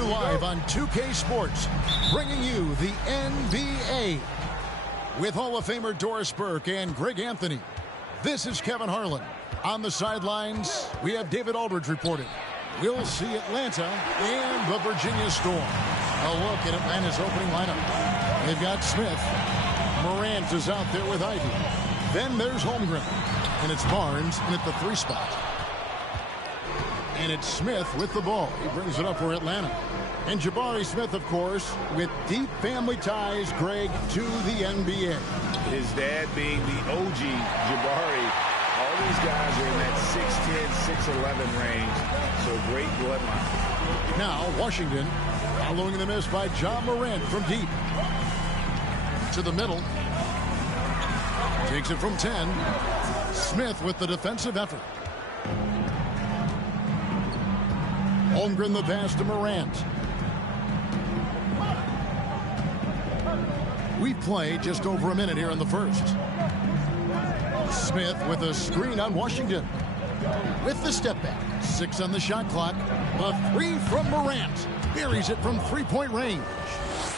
you live on 2K Sports, bringing you the NBA. With Hall of Famer Doris Burke and Greg Anthony, this is Kevin Harlan. On the sidelines, we have David Aldridge reporting. We'll see Atlanta and the Virginia Storm. A look at Atlanta's opening lineup. They've got Smith. Morant is out there with Ivy. Then there's Holmgren. And it's Barnes in at the 3 spot. And it's Smith with the ball. He brings it up for Atlanta. And Jabari Smith, of course, with deep family ties, Greg, to the NBA. His dad being the OG Jabari. All these guys are in that 6'10", 6'11" range. So great bloodline. Now Washington following the miss by John Morant from deep. To the middle. Takes it from 10. Smith with the defensive effort. Holmgren the pass to Morant. We play just over a minute here in the first. Smith with a screen on Washington. With the step back. 6 on the shot clock. A 3 from Morant. Buries it from 3-point range.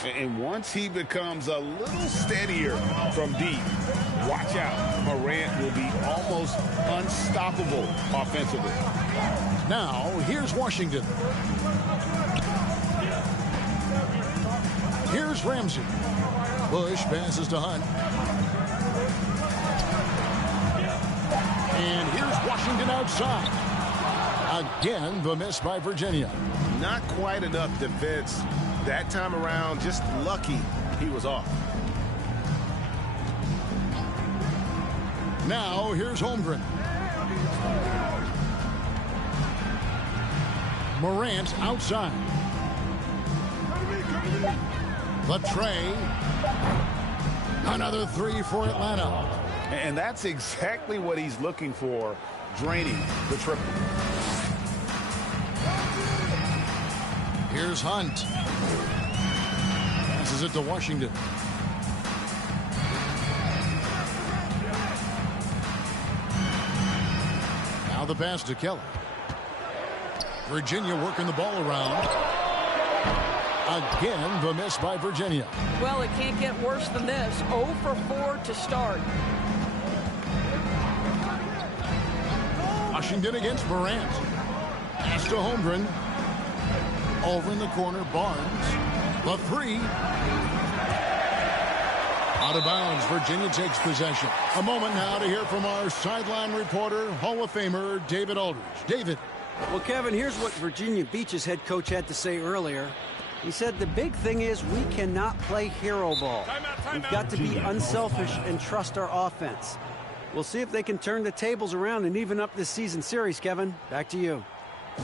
And once he becomes a little steadier from deep, watch out. Morant will be almost unstoppable offensively. Now, here's Washington. Here's Ramsey. Bush passes to Hunt. And here's Washington outside. Again, the miss by Virginia. Not quite enough defense that time around. Just lucky he was off. Now, here's Holmgren. Morant outside. The tray. Another 3 for Atlanta. And that's exactly what he's looking for, draining the triple. Here's Hunt. Passes it to Washington. Now the pass to Kelly. Virginia working the ball around. Again, the miss by Virginia. Well, it can't get worse than this. 0 for 4 to start. Washington against Morant. Pass to Holmgren. Over in the corner, Barnes. The 3. Out of bounds, Virginia takes possession. A moment now to hear from our sideline reporter, Hall of Famer David Aldridge. David. Well, Kevin, here's what Virginia Beach's head coach had to say earlier. He said the big thing is we cannot play hero ball. We've got to be unselfish and trust our offense. We'll see if they can turn the tables around and even up this season series, Kevin. Back to you.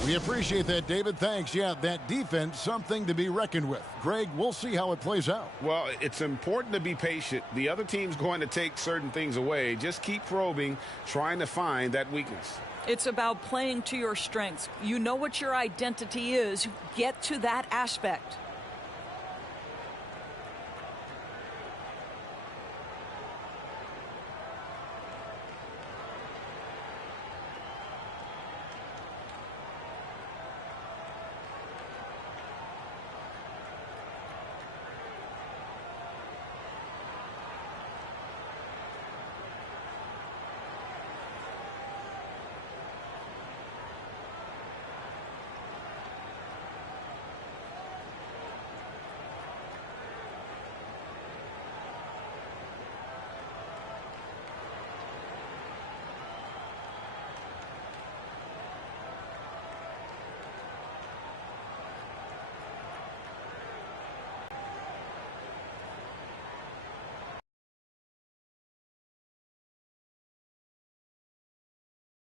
We appreciate that, David. Thanks. Yeah, that defense, something to be reckoned with. Greg, we'll see how it plays out. Well, it's important to be patient. The other team's going to take certain things away. Just keep probing, trying to find that weakness. It's about playing to your strengths. You know what your identity is. Get to that aspect.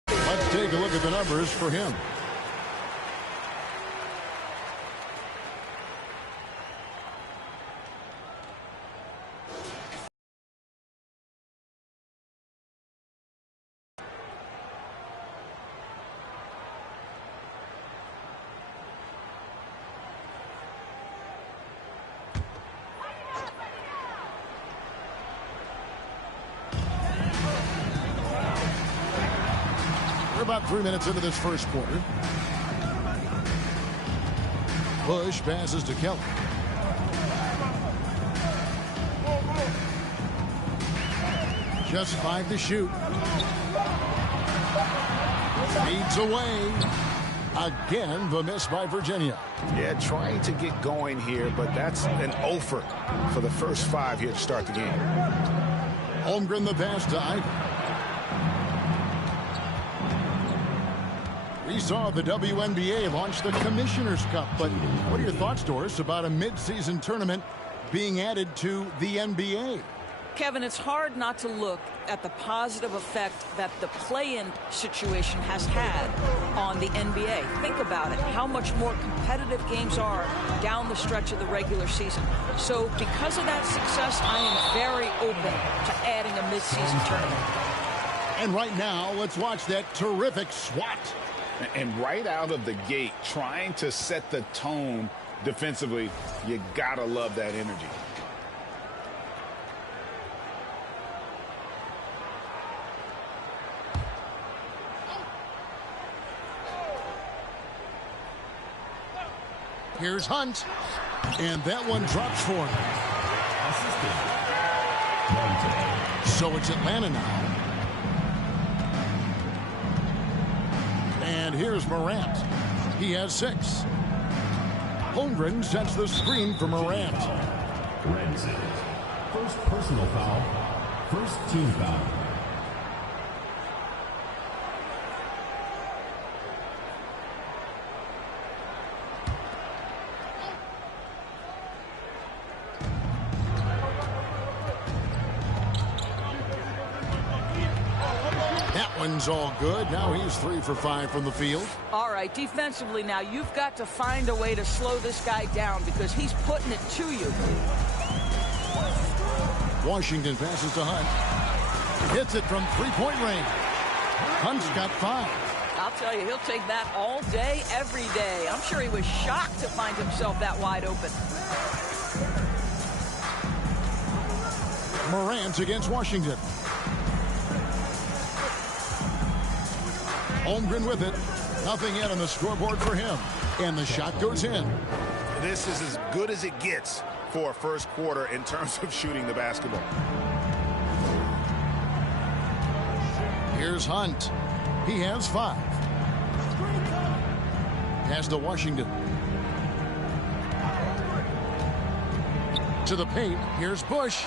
Let's take a look at the numbers for him. We're about 3 minutes into this first quarter. Bush passes to Kelly. Just 5 to shoot. Feeds away. Again, the miss by Virginia. Yeah, trying to get going here, but that's an offer for the first 5 here to start the game. Holmgren the pass to Ivy. We saw the WNBA launch the Commissioner's Cup, but what are your thoughts, Doris, about a mid-season tournament being added to the NBA? Kevin, it's hard not to look at the positive effect that the play-in situation has had on the NBA. Think about it, how much more competitive games are down the stretch of the regular season. So because of that success, I am very open to adding a mid-season tournament. And right now, let's watch that terrific swat. And right out of the gate, trying to set the tone defensively, you gotta love that energy. Here's Hunt. And that one drops for him. So it's Atlanta now. And here's Morant. He has 6. Holmgren sets the screen for Morant. Ramsey. First personal foul. First team foul. One's all good. Now he's 3 for 5 from the field. All right, defensively now, you've got to find a way to slow this guy down because he's putting it to you. Washington passes to Hunt. Hits it from 3-point range. Hunt's got 5. I'll tell you, he'll take that all day, every day. I'm sure he was shocked to find himself that wide open. Morant against Washington. Holmgren with it. Nothing yet on the scoreboard for him. And the shot goes in. This is as good as it gets for a first quarter in terms of shooting the basketball. Here's Hunt. He has 5. Pass to Washington. To the paint. Here's Bush.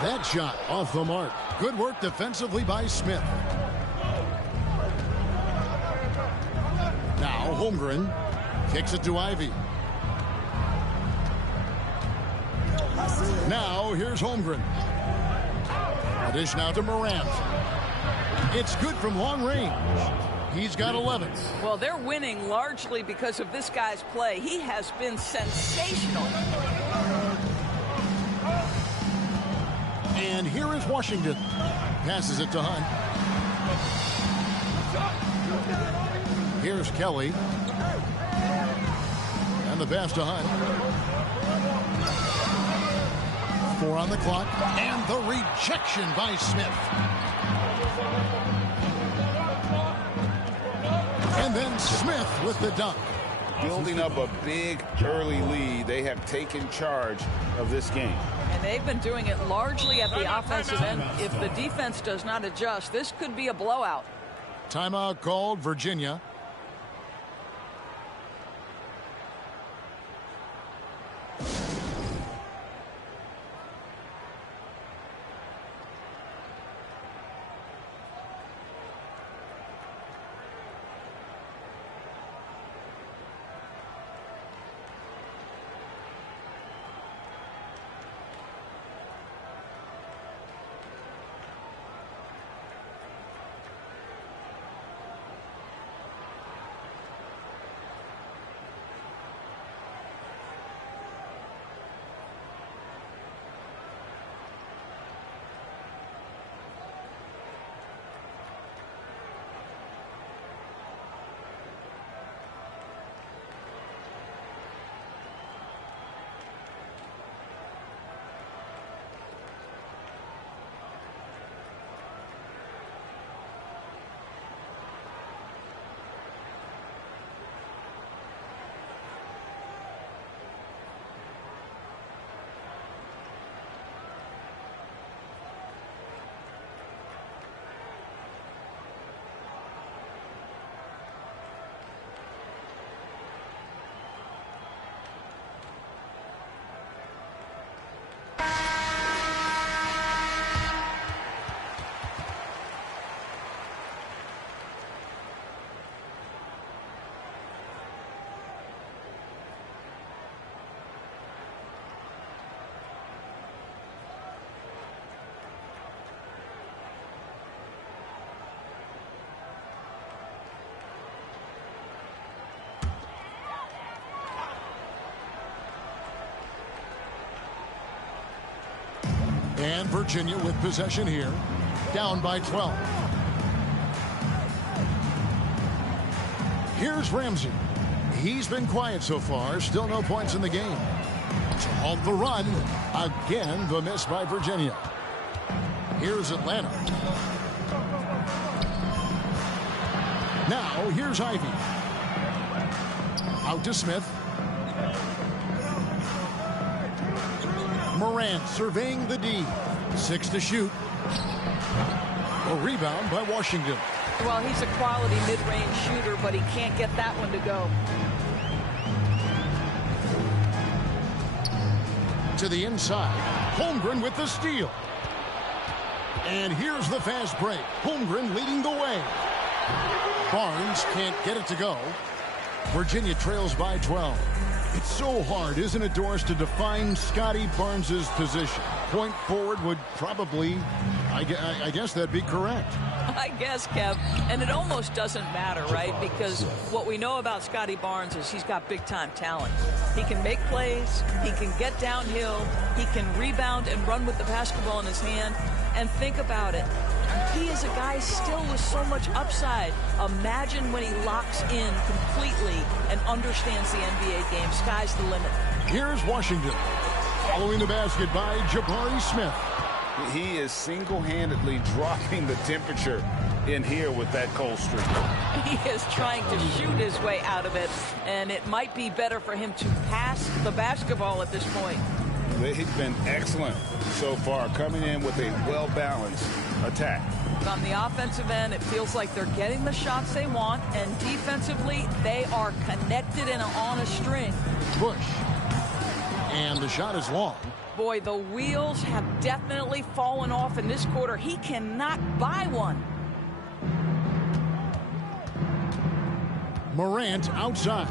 That shot off the mark. Good work defensively by Smith. Now Holmgren kicks it to Ivy. Now here's Holmgren. A dish now to Morant. It's good from long range. He's got 11. Well, they're winning largely because of this guy's play. He has been sensational. And here is Washington. Passes it to Hunt. Here's Kelly. And the pass to Hunt. 4 on the clock. And the rejection by Smith. And then Smith with the dunk. Building up a big early lead. They have taken charge of this game. And they've been doing it largely at the offensive end. If the defense does not adjust, this could be a blowout. Timeout called, Virginia. Virginia with possession here. Down by 12. Here's Ramsey. He's been quiet so far. Still no points in the game. To halt the run. Again, the miss by Virginia. Here's Atlanta. Now, here's Ivy. Out to Smith. Morant surveying the D. 6 to shoot. A rebound by Washington. Well, he's a quality mid-range shooter, but he can't get that one to go. To the inside. Holmgren with the steal. And here's the fast break. Holmgren leading the way. Barnes can't get it to go. Virginia trails by 12. It's so hard, isn't it, Doris, to define Scotty Barnes' position? Point forward would probably, I guess that'd be correct. I guess, Kev. And it almost doesn't matter, right? Because what we know about Scotty Barnes is he's got big-time talent. He can make plays. He can get downhill. He can rebound and run with the basketball in his hand. And think about it. He is a guy still with so much upside. Imagine when he locks in completely and understands the NBA game. Sky's the limit. Here's Washington. Following the basket by Jabari Smith. He is single-handedly dropping the temperature in here with that cold streak. He is trying to shoot his way out of it, and it might be better for him to pass the basketball at this point. They've been excellent so far, coming in with a well-balanced attack. On the offensive end, it feels like they're getting the shots they want, and defensively, they are connected and on a string. Bush. And the shot is long. Boy, the wheels have definitely fallen off in this quarter. He cannot buy one. Morant outside.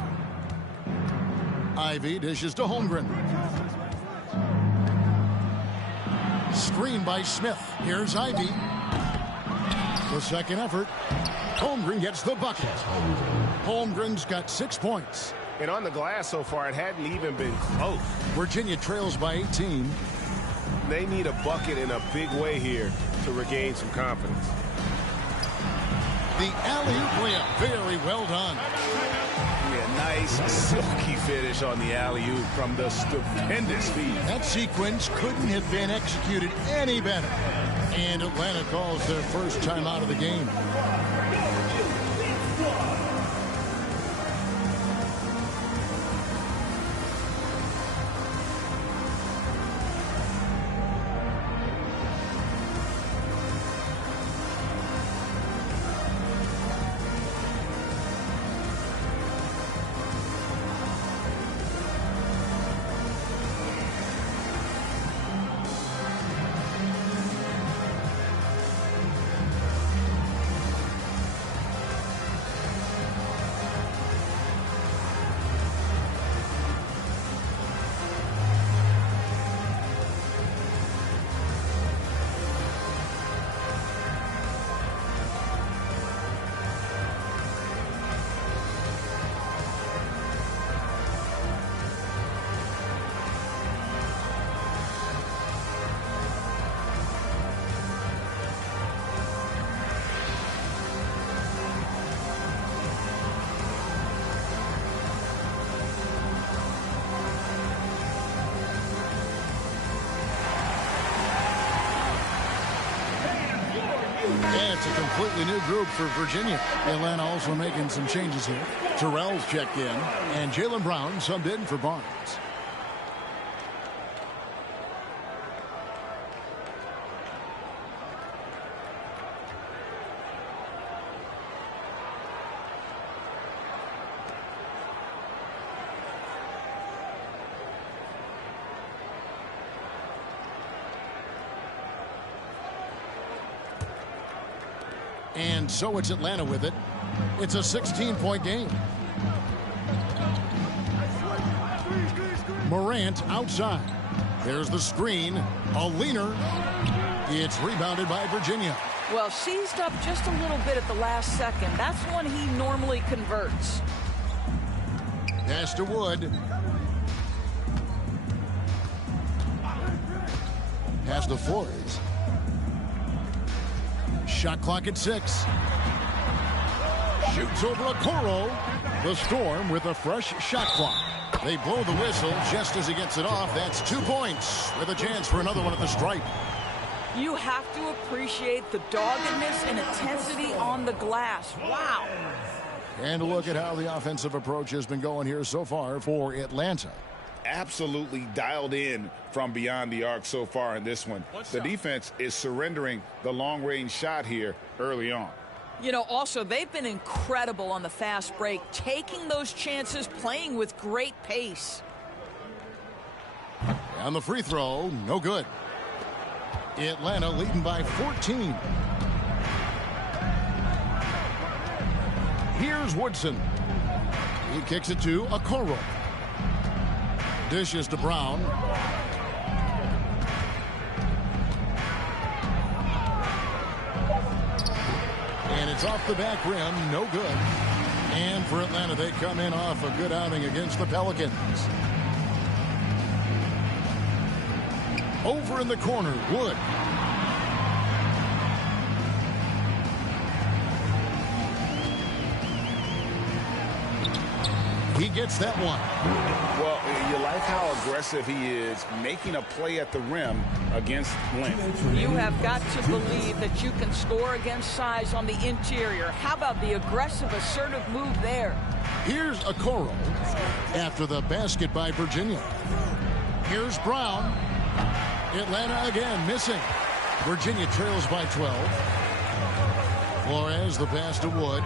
Ivy dishes to Holmgren. Screen by Smith. Here's Ivy. The second effort. Holmgren gets the bucket. Holmgren's got 6 points. And on the glass so far, it hadn't even been close. Virginia trails by 18. They need a bucket in a big way here to regain some confidence. The alley-oop layup. Very well done. Yeah, nice silky finish on the alley-oop from the stupendous feed. That sequence couldn't have been executed any better. And Atlanta calls their first timeout of the game. Yeah, it's a completely new group for Virginia. Atlanta also making some changes here. Terrell's checked in, and Jaylen Brown subbed in for Barnes. And so it's Atlanta with it. It's a 16-point game. Morant outside. There's the screen. A leaner. It's rebounded by Virginia. Well, seized up just a little bit at the last second. That's when he normally converts. Pass to Wood. Pass to Flores. Shot clock at 6. Shoots over Okoro. The Storm with a fresh shot clock. They blow the whistle just as he gets it off. That's 2 points with a chance for another one at the stripe. You have to appreciate the doggedness and intensity on the glass. Wow. And look at how the offensive approach has been going here so far for Atlanta. Absolutely dialed in from beyond the arc so far in this one. The defense is surrendering the long-range shot here early on. You know, also, they've been incredible on the fast break, taking those chances, playing with great pace. And the free throw, no good. Atlanta leading by 14. Here's Woodson. He kicks it to Okoro. Dishes to Brown. And it's off the back rim, no good. And for Atlanta, they come in off a good outing against the Pelicans. Over in the corner, Wood. He gets that one. Well, you like how aggressive he is making a play at the rim against length. You have got to believe that you can score against size on the interior. How about the aggressive, assertive move there? Here's Okoro after the basket by Virginia. Here's Brown. Atlanta again missing. Virginia trails by 12. Flores, the pass to Wood.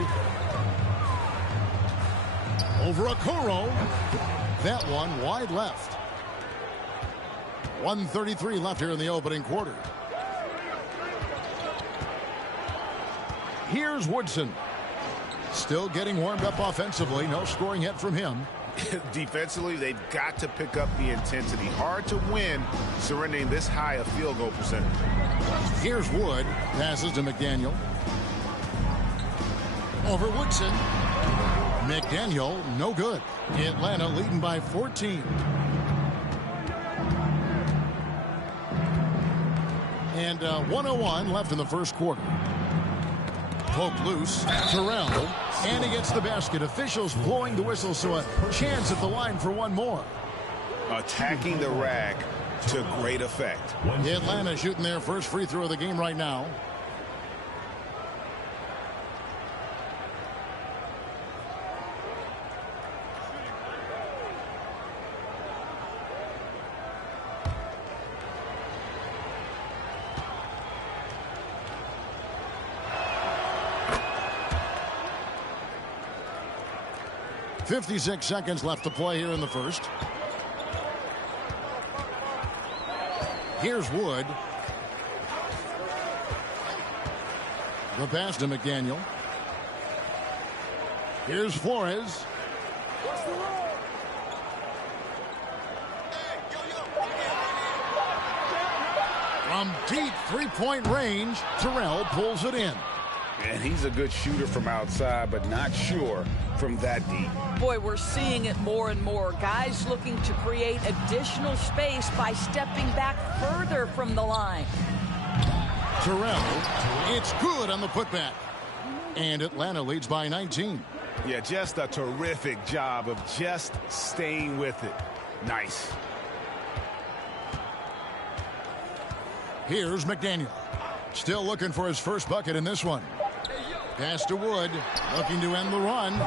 Over Okoro. That one wide left. 1:33 left here in the opening quarter. Here's Woodson. Still getting warmed up offensively. No scoring yet from him. Defensively, they've got to pick up the intensity. Hard to win surrendering this high a field goal percentage. Here's Wood. Passes to McDaniel. Over Woodson. McDaniel, no good. Atlanta leading by 14. And 1:01 left in the first quarter. Poked loose. Terrell. And he gets the basket. Officials blowing the whistle, so a chance at the line for one more. Attacking the rack to great effect. Atlanta shooting their first free throw of the game right now. .56 seconds left to play here in the first. Here's Wood. The pass to McDaniel. Here's Flores. From deep three-point range, Terrell pulls it in. And he's a good shooter from outside, but not sure from that deep. Boy, we're seeing it more and more. Guys looking to create additional space by stepping back further from the line. Terrell, it's good on the putback. And Atlanta leads by 19. Yeah, just a terrific job of just staying with it. Nice. Here's McDaniel. Still looking for his first bucket in this one. Pass to Wood, looking to end the run.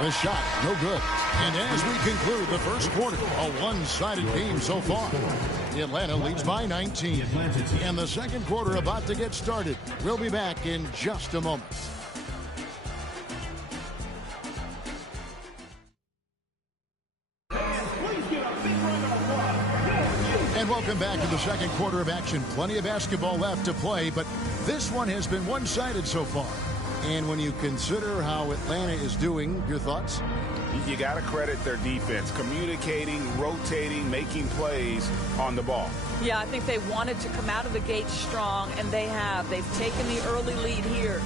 The shot, no good. And as we conclude the first quarter, a one-sided game so far. Atlanta leads by 19. And the second quarter about to get started. We'll be back in just a moment. And welcome back to the second quarter of action. Plenty of basketball left to play, but this one has been one-sided so far. And when you consider how Atlanta is doing, your thoughts? You got to credit their defense, communicating, rotating, making plays on the ball. Yeah, I think they wanted to come out of the gate strong, and they have. They've taken the early lead here.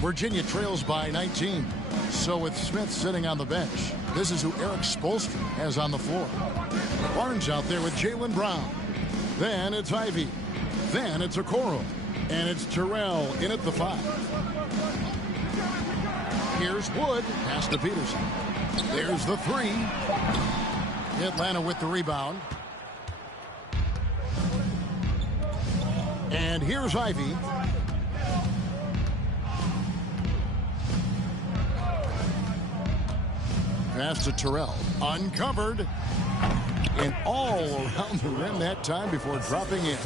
Virginia trails by 19. So with Smith sitting on the bench, this is who Eric Spoelstra has on the floor. Barnes out there with Jaylen Brown. Then it's Ivy. Then it's Okoro. And it's Terrell in at the 5. Here's Wood. Pass to Peterson. There's the 3. Atlanta with the rebound. And here's Ivy. Pass to Terrell. Uncovered. And all around the rim that time before dropping in.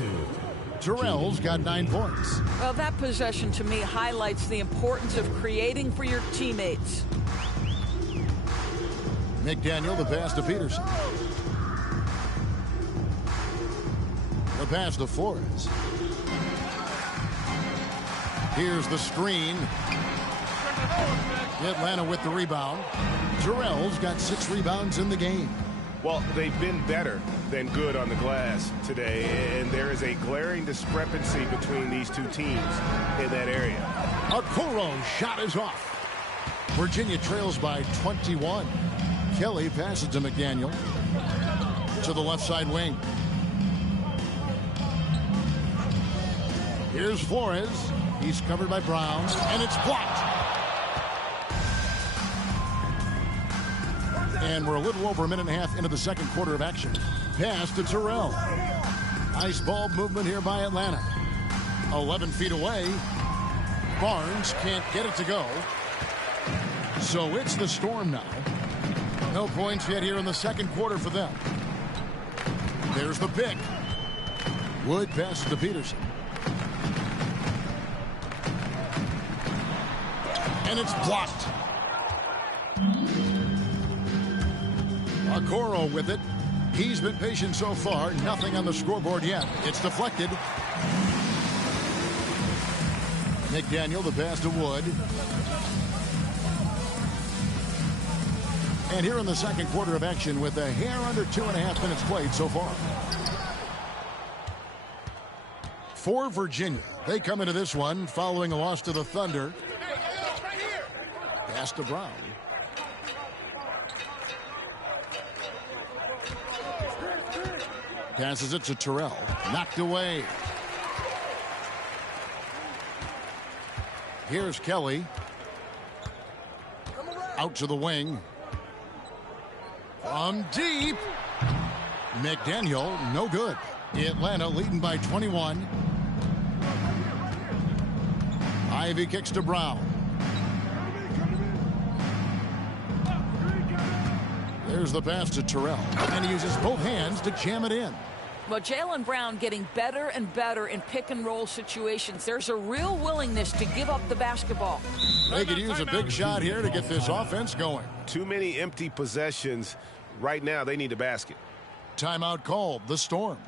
Terrell's got 9 points. Well, that possession to me highlights the importance of creating for your teammates. McDaniel, the pass to Peterson. The pass to Flores. Here's the screen. Atlanta with the rebound. Terrell's got 6 rebounds in the game. Well, they've been better than good on the glass today, and there is a glaring discrepancy between these two teams in that area. Okoro's shot is off. Virginia trails by 21. Kelly passes to McDaniel. To the left side wing. Here's Flores. He's covered by Brown, and it's blocked. And we're a little over a minute and a half into the second quarter of action. Pass to Terrell. Nice ball movement here by Atlanta. 11 feet away. Barnes can't get it to go. So it's the Storm now. No points yet here in the second quarter for them. There's the pick. Wood passes to Peterson. And it's blocked. Okoro with it. He's been patient so far. Nothing on the scoreboard yet. It's deflected. McDaniel, the pass to Wood. And here in the second quarter of action with a hair under 2.5 minutes played so far. For Virginia, they come into this one following a loss to the Thunder. Pass to Brown. Passes it to Terrell. Knocked away. Here's Kelly. Out to the wing. From deep. McDaniel, no good. Atlanta leading by 21. Ivy kicks to Brown. There's the pass to Terrell. And he uses both hands to jam it in. Well, Jaylen Brown getting better and better in pick-and-roll situations. There's a real willingness to give up the basketball. They could use a big shot here to get this offense going. Too many empty possessions. Right now, they need a basket. Timeout called. The Storm.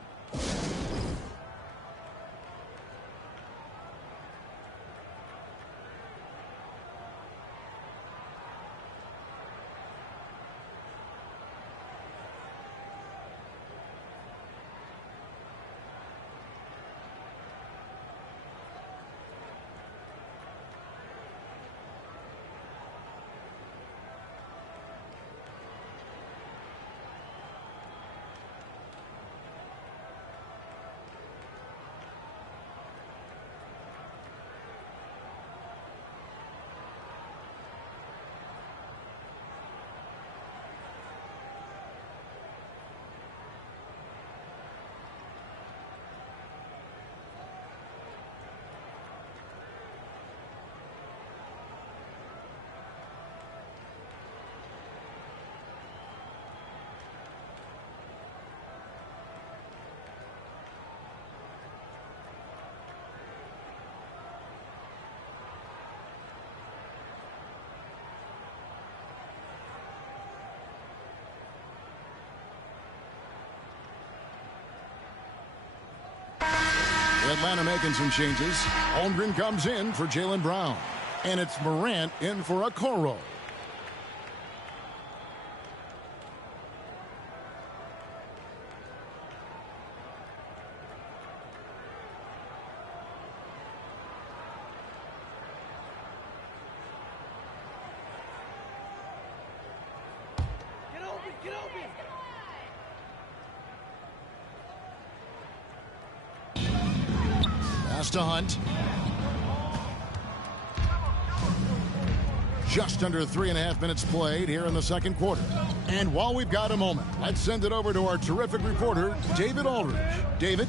Atlanta making some changes. Holmgren comes in for Jaylen Brown. And it's Morant in for Okoro. to Hunt. Just under 3.5 minutes played here in the second quarter. And while we've got a moment, let's send it over to our terrific reporter, David Aldridge. David?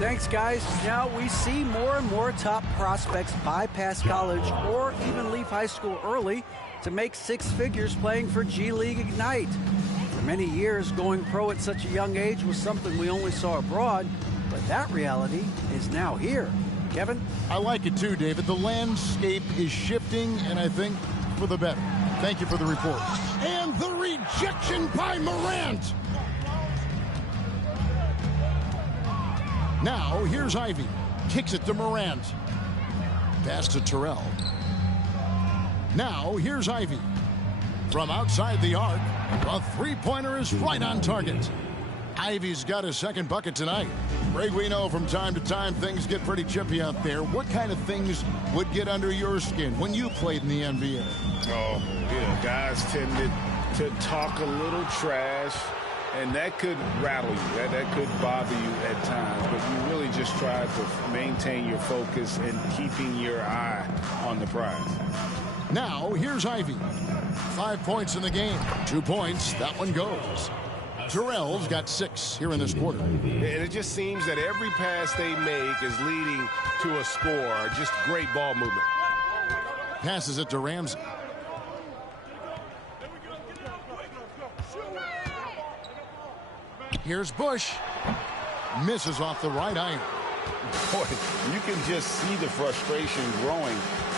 Thanks, guys. Now we see more and more top prospects bypass college or even leave high school early to make six figures playing for G League Ignite. For many years, going pro at such a young age was something we only saw abroad, but that reality is now here. Kevin? I like it too, David. The landscape is shifting, and I think for the better. Thank you for the report. And the rejection by Morant. Now, here's Ivy. Kicks it to Morant. Pass to Terrell. Now, here's Ivy. From outside the arc, a three-pointer is right on target. Ivy's got his second bucket tonight. Greg, we know from time to time things get pretty chippy out there. What kind of things would get under your skin when you played in the NBA? Oh, yeah, guys tended to talk a little trash, and that could rattle you. That could bother you at times, but you really just try to maintain your focus and keeping your eye on the prize. Now, here's Ivy. 5 points in the game. 2 points. That one goes. Terrell's got 6 here in this quarter. And it just seems that every pass they make is leading to a score. Just great ball movement. Passes it to Ramsey. Here's Bush. Misses off the right iron. Boy, you can just see the frustration growing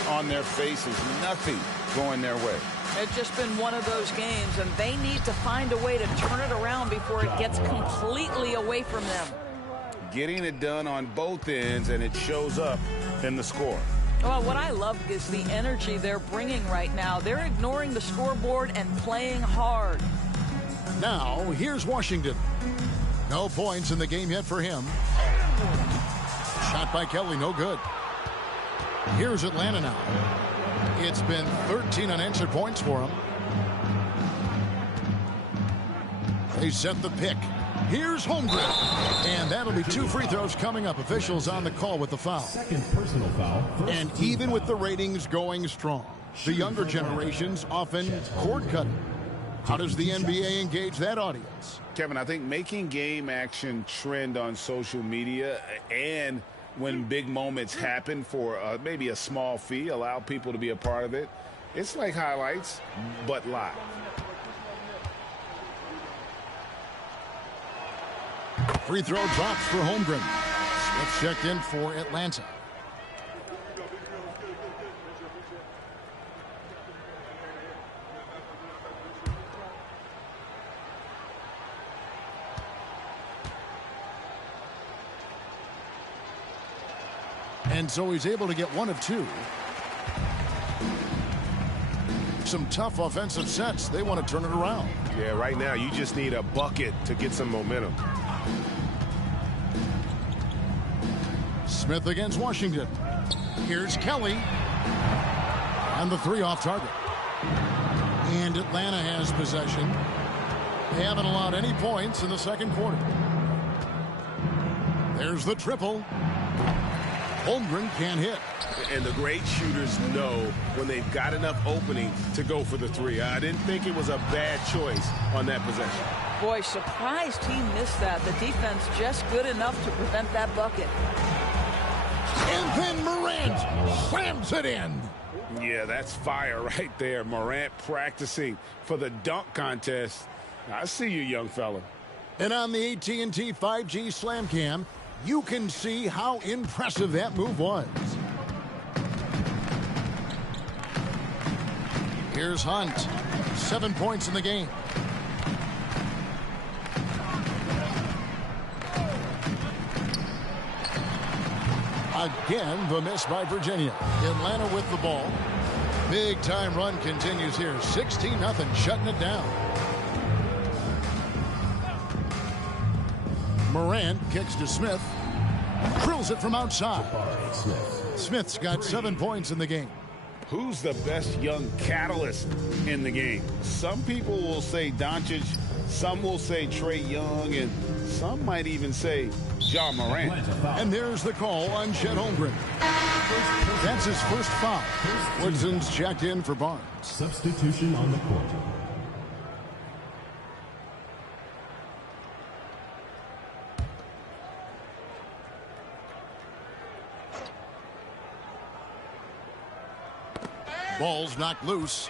on their faces. Nothing going their way. It's just been one of those games, and they need to find a way to turn it around before it gets completely away from them. Getting it done on both ends, and it shows up in the score. Well, what I love is the energy they're bringing right now. They're ignoring the scoreboard and playing hard. Now, here's Washington. No points in the game yet for him. Shot by Kelly, no good. Here's Atlanta now. It's been 13 unanswered points for them. They set the pick. Here's Holmgren. And that'll be 2 free throws coming up. Officials on the call with the foul. Second personal foul. And even with the ratings going strong, the younger generations often cord cutting. How does the NBA engage that audience? Kevin, I think making game action trend on social media and when big moments happen for maybe a small fee, allow people to be a part of it. It's like highlights, but live. Free throw drops for Holmgren. Smith checked in for Atlanta. And so he's able to get 1 of 2. Some tough offensive sets. They want to turn it around. Yeah, right now you just need a bucket to get some momentum. Smith against Washington. Here's Kelly. And the 3 off target. And Atlanta has possession. They haven't allowed any points in the second quarter. There's the triple. Holmgren can't hit. And the great shooters know when they've got enough opening to go for the 3. I didn't think it was a bad choice on that possession. Boy, surprised he missed that. The defense just good enough to prevent that bucket. And then Morant slams it in. Yeah, that's fire right there. Morant practicing for the dunk contest. I see you, young fella. And on the AT&T 5G Slam Cam, you can see how impressive that move was. Here's Hunt. 7 points in the game. Again, the miss by Virginia. Atlanta with the ball. Big time run continues here. 16-0, shutting it down. Morant kicks to Smith. Drills it from outside. Smith's got 7 points in the game. Who's the best young catalyst in the game? Some people will say Doncic, some will say Trae Young, and some might even say Ja Morant. And there's the call on Chet Holmgren. That's his first foul. Woodson's checked in for Barnes. Substitution on the court. Ball's knocked loose.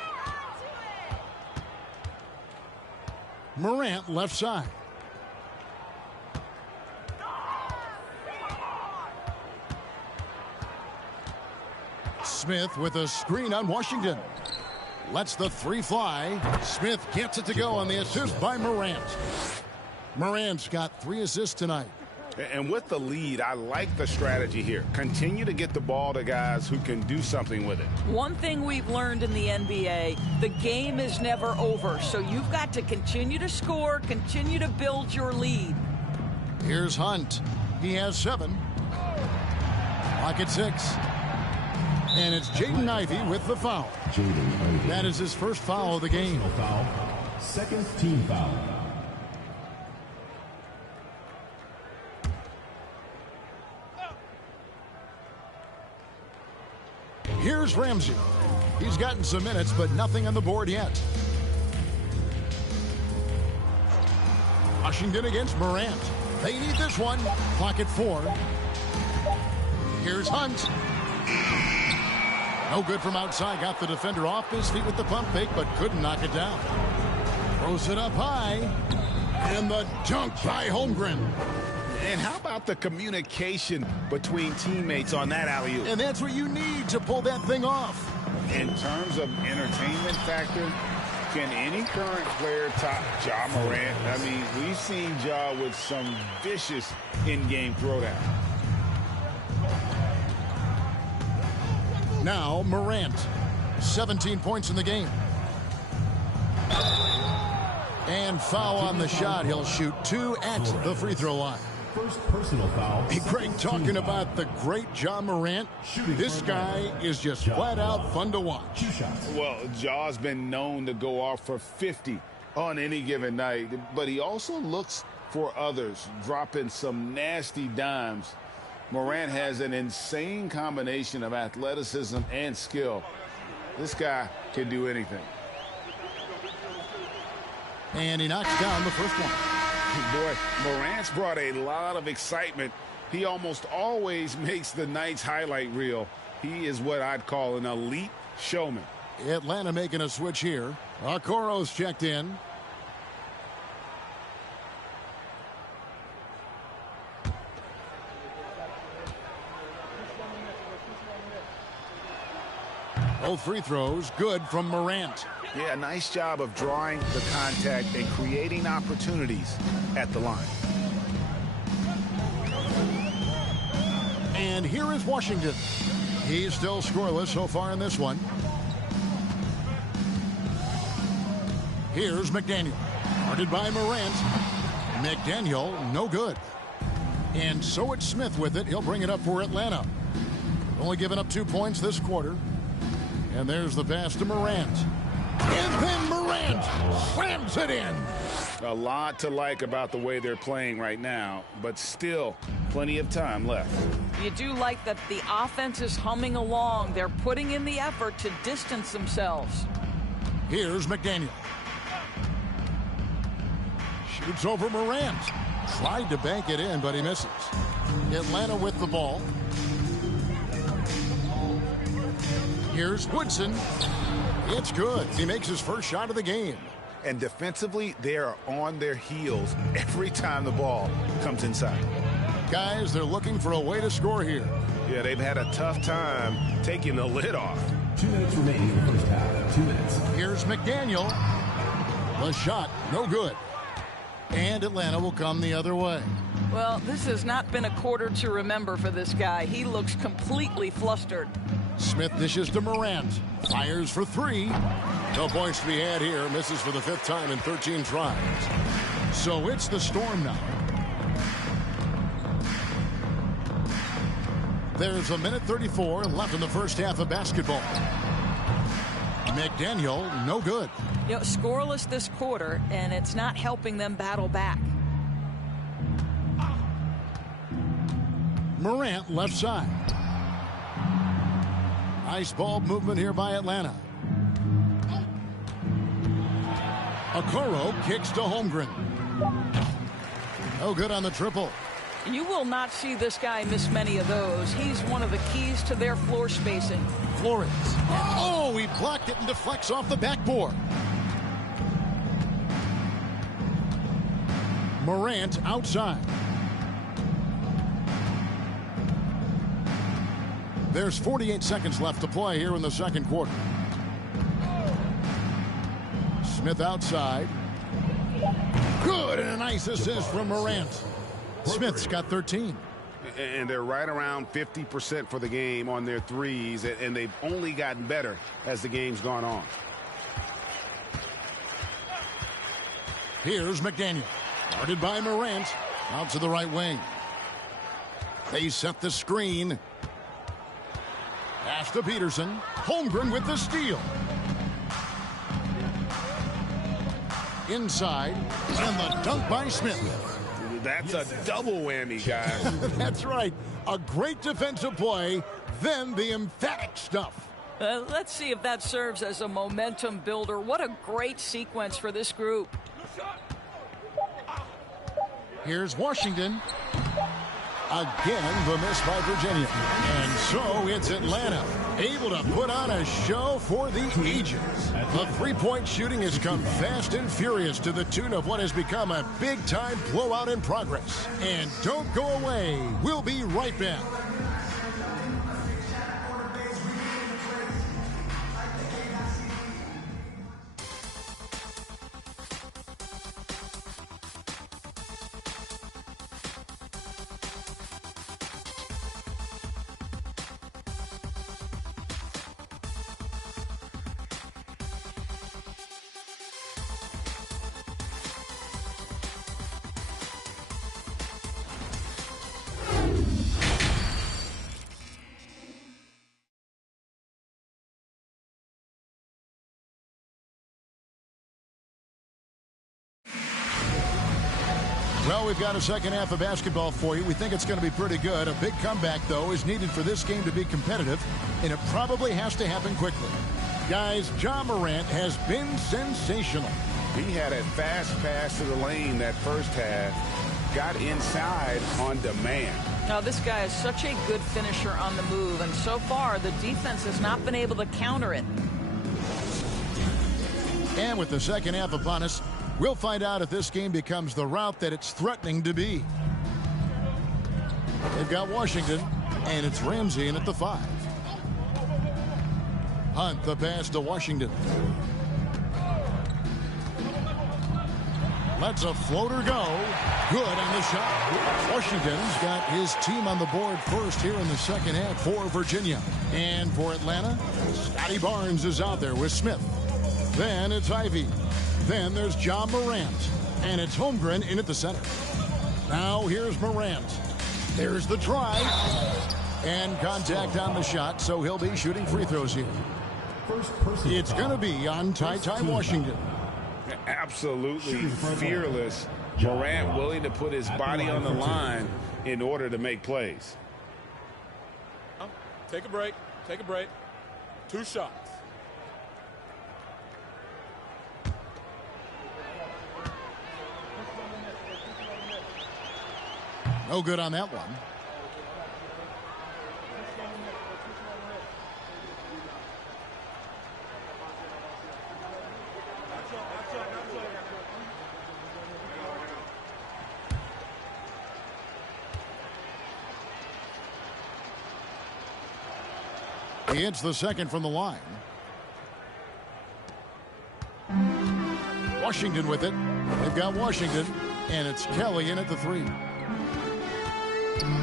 Morant left side. Smith with a screen on Washington. Lets the three fly. Smith gets it to go on the assist by Morant. Morant's got 3 assists tonight. And with the lead, I like the strategy here. Continue to get the ball to guys who can do something with it. One thing we've learned in the NBA, the game is never over. So you've got to continue to score, continue to build your lead. Here's Hunt. He has 7. Clock at 6. And it's Jaden Ivey with the foul. That is his first foul of the game. Foul. Second team foul. Here's Ramsey. He's gotten some minutes, but nothing on the board yet. Washington against Morant. They need this one. Clock at 4. Here's Hunt. No good from outside. Got the defender off his feet with the pump fake, but couldn't knock it down. Throws it up high. And the dunk by Holmgren. And how about the communication between teammates on that alley-oop? And that's what you need to pull that thing off. In terms of entertainment factor, can any current player top Ja Morant? I mean, we've seen Ja with some vicious in-game throwdown. Now Morant, 17 points in the game. And foul on the shot. He'll shoot 2 at the free throw line. First personal foul. Hey, Greg, talking about the great Ja Morant, this guy is just flat out fun to watch. Well, Ja's been known to go off for 50 on any given night, but he also looks for others, dropping some nasty dimes. Morant has an insane combination of athleticism and skill. This guy can do anything. And he knocks down the first one. Boy, Morant's brought a lot of excitement. He almost always makes the night's highlight reel. He is what I'd call an elite showman. Atlanta making a switch here. Okoro's checked in. Both free throws good from Morant. Yeah, nice job of drawing the contact and creating opportunities at the line. And here is Washington. He's still scoreless so far in this one. Here's McDaniel. Guarded by Morant. McDaniel, no good. And so it's Smith with it. He'll bring it up for Atlanta. Only giving up 2 points this quarter. And there's the pass to Morant. And then Morant slams it in. A lot to like about the way they're playing right now, but still plenty of time left. You do like that the offense is humming along. They're putting in the effort to distance themselves. Here's McDaniel. Shoots over Morant. Tried to bank it in, but he misses. Atlanta with the ball. Here's Woodson. It's good. He makes his first shot of the game. And defensively, they are on their heels every time the ball comes inside. Guys, they're looking for a way to score here. Yeah, they've had a tough time taking the lid off. 2 minutes remaining in the first half. 2 minutes. Here's McDaniel. The shot, no good. And Atlanta will come the other way. Well, this has not been a quarter to remember for this guy. He looks completely flustered. Smith dishes to Morant. Fires for 3. No points to be had here. Misses for the 5th time in 13 tries. So it's the Storm now. There's a minute 34 left in the first half of basketball. McDaniel, no good. You know, scoreless this quarter, and it's not helping them battle back. Morant left side. Nice ball movement here by Atlanta. Okoro kicks to Holmgren. No good on the triple. You will not see this guy miss many of those. He's one of the keys to their floor spacing. Flores. Oh, he blocked it and deflects off the backboard. Morant outside. There's 48 seconds left to play here in the second quarter. Smith outside. Good, and a nice assist from Morant. Smith's got 13. And they're right around 50% for the game on their threes, and they've only gotten better as the game's gone on. Here's McDaniel. Guarded by Morant. Out to the right wing. They set the screen. Pass to Peterson. Holmgren with the steal. Inside. And the dunk by Smith. That's a double whammy, guys. That's right. A great defensive play, then the emphatic stuff. Let's see if that serves as a momentum builder. What a great sequence for this group. Here's Washington. Again, the miss by Virginia. And so it's Atlanta, able to put on a show for the ages. The three-point shooting has come fast and furious to the tune of what has become a big-time blowout in progress. And don't go away. We'll be right back. Well, we've got a second half of basketball for you. We think it's going to be pretty good. A big comeback, though, is needed for this game to be competitive, and it probably has to happen quickly. Guys, Ja Morant has been sensational. He had a fast pass to the lane that first half, got inside on demand. Now, this guy is such a good finisher on the move, and so far the defense has not been able to counter it. And with the second half upon us, we'll find out if this game becomes the route that it's threatening to be. They've got Washington, and it's Ramsey in at the 5. Hunt the pass to Washington. Lets a floater go. Good on the shot. Washington's got his team on the board first here in the second half for Virginia. And for Atlanta, Scotty Barnes is out there with Smith. Then it's Ivy. Then there's Ja Morant. And it's Holmgren in at the center. Now here's Morant. There's the drive. And contact on the shot, so he'll be shooting free throws here. It's going to be on Ty Washington. Absolutely fearless. Morant willing to put his body on the line in order to make plays. Take a break. Take a break. 2 shots. No good on that one. He hits the second from the line. Washington with it. They've got Washington, and it's Kelly in at the 3.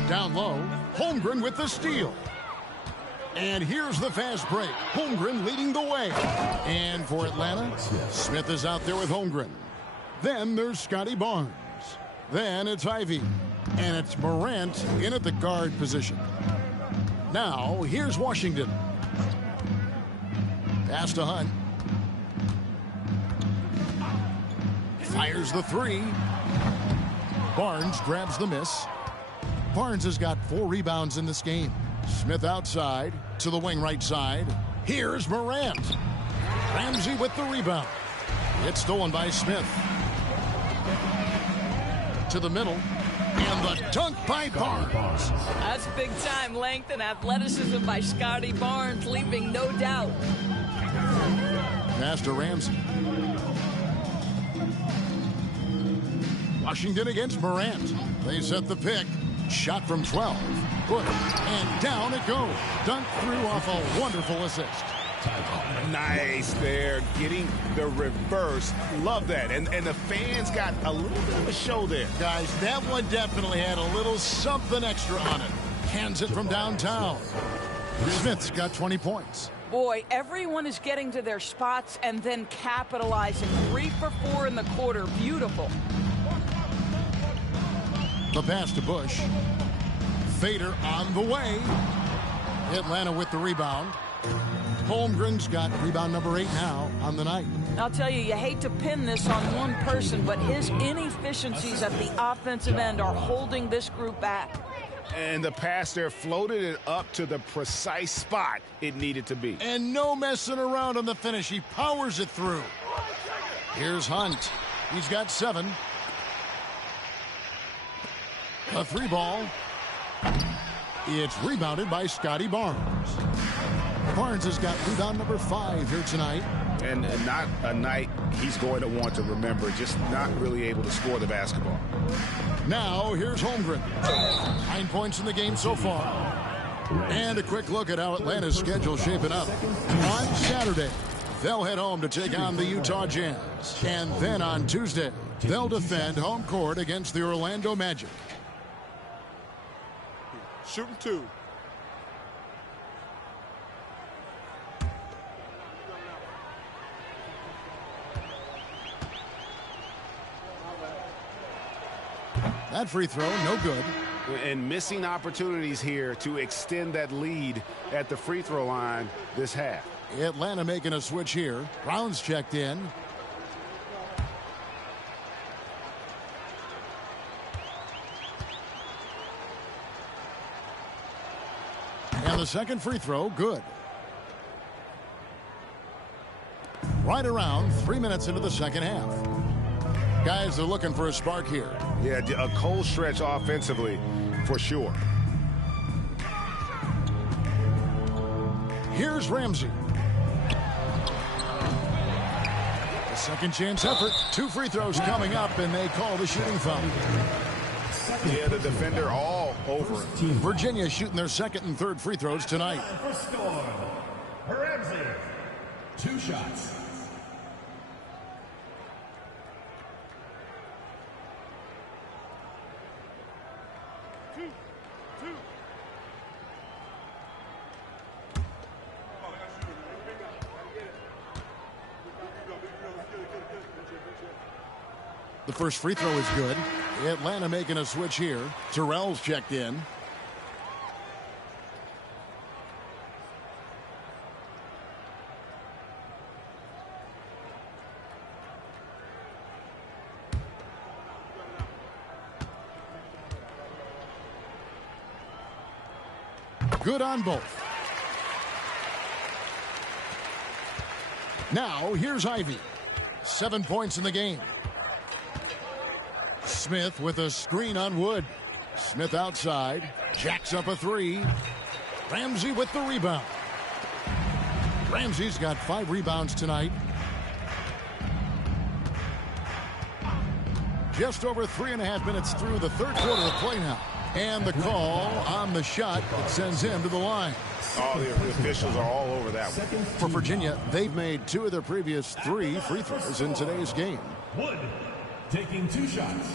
Down low, Holmgren with the steal. And here's the fast break. Holmgren leading the way. And for Atlanta, Smith is out there with Holmgren. Then there's Scotty Barnes. Then it's Ivy. And it's Morant in at the guard position. Now, here's Washington. Pass to Hunt. Fires the 3. Barnes grabs the miss. Barnes has got 4 rebounds in this game. Smith outside to the wing right side. Here's Morant. Ramsey with the rebound. It's stolen by Smith. To the middle. And the dunk by Barnes. That's big-time length and athleticism by Scotty Barnes, leaving no doubt. Pass to Ramsey. Washington against Morant. They set the pick. Shot from 12. Good. And down it goes. Dunk through off a wonderful assist. Nice there, getting the reverse. Love that. And the fans got a little bit of a show there. Guys, that one definitely had a little something extra on it. Hands it from downtown. Smith's got 20 points. Boy, everyone is getting to their spots and then capitalizing. 3 for 4 in the quarter. Beautiful. The pass to Bush. Fader on the way. Atlanta with the rebound. Holmgren's got rebound number 8 now on the night. I'll tell you, you hate to pin this on one person, but his inefficiencies at the offensive end are holding this group back. And the pass there floated it up to the precise spot it needed to be. And no messing around on the finish. He powers it through. Here's Hunt. He's got 7. A 3 ball. It's rebounded by Scotty Barnes. Barnes has got rebound number 5 here tonight. And not a night he's going to want to remember, just not really able to score the basketball. Now, here's Holmgren. 9 points in the game so far. And a quick look at how Atlanta's schedule shaping up. On Saturday, they'll head home to take on the Utah Jazz. And then on Tuesday, they'll defend home court against the Orlando Magic. Shooting 2. That free throw, no good. And missing opportunities here to extend that lead at the free throw line this half. Atlanta making a switch here. Brown's checked in. And the second free throw, good. Right around 3 minutes into the second half. Guys, they're looking for a spark here. Yeah, a cold stretch offensively, for sure. Here's Ramsey. A second chance effort. 2 free throws coming up, and they call the shooting foul. Yeah, the defender all over it. Virginia shooting their second and third free throws tonight. Storm. Ramsey. 2 shots. The first free throw is good. Atlanta making a switch here. Terrell's checked in. Good on both. Now, here's Ivy. 7 points in the game. Smith with a screen on Wood. Smith outside. Jacks up a 3. Ramsey with the rebound. Ramsey's got 5 rebounds tonight. Just over 3.5 minutes through the third quarter of play now. And the call on the shot that sends him to the line. Oh, the officials are all over that one. For Virginia, they've made 2 of their previous 3 free throws in today's game. Wood taking 2 shots.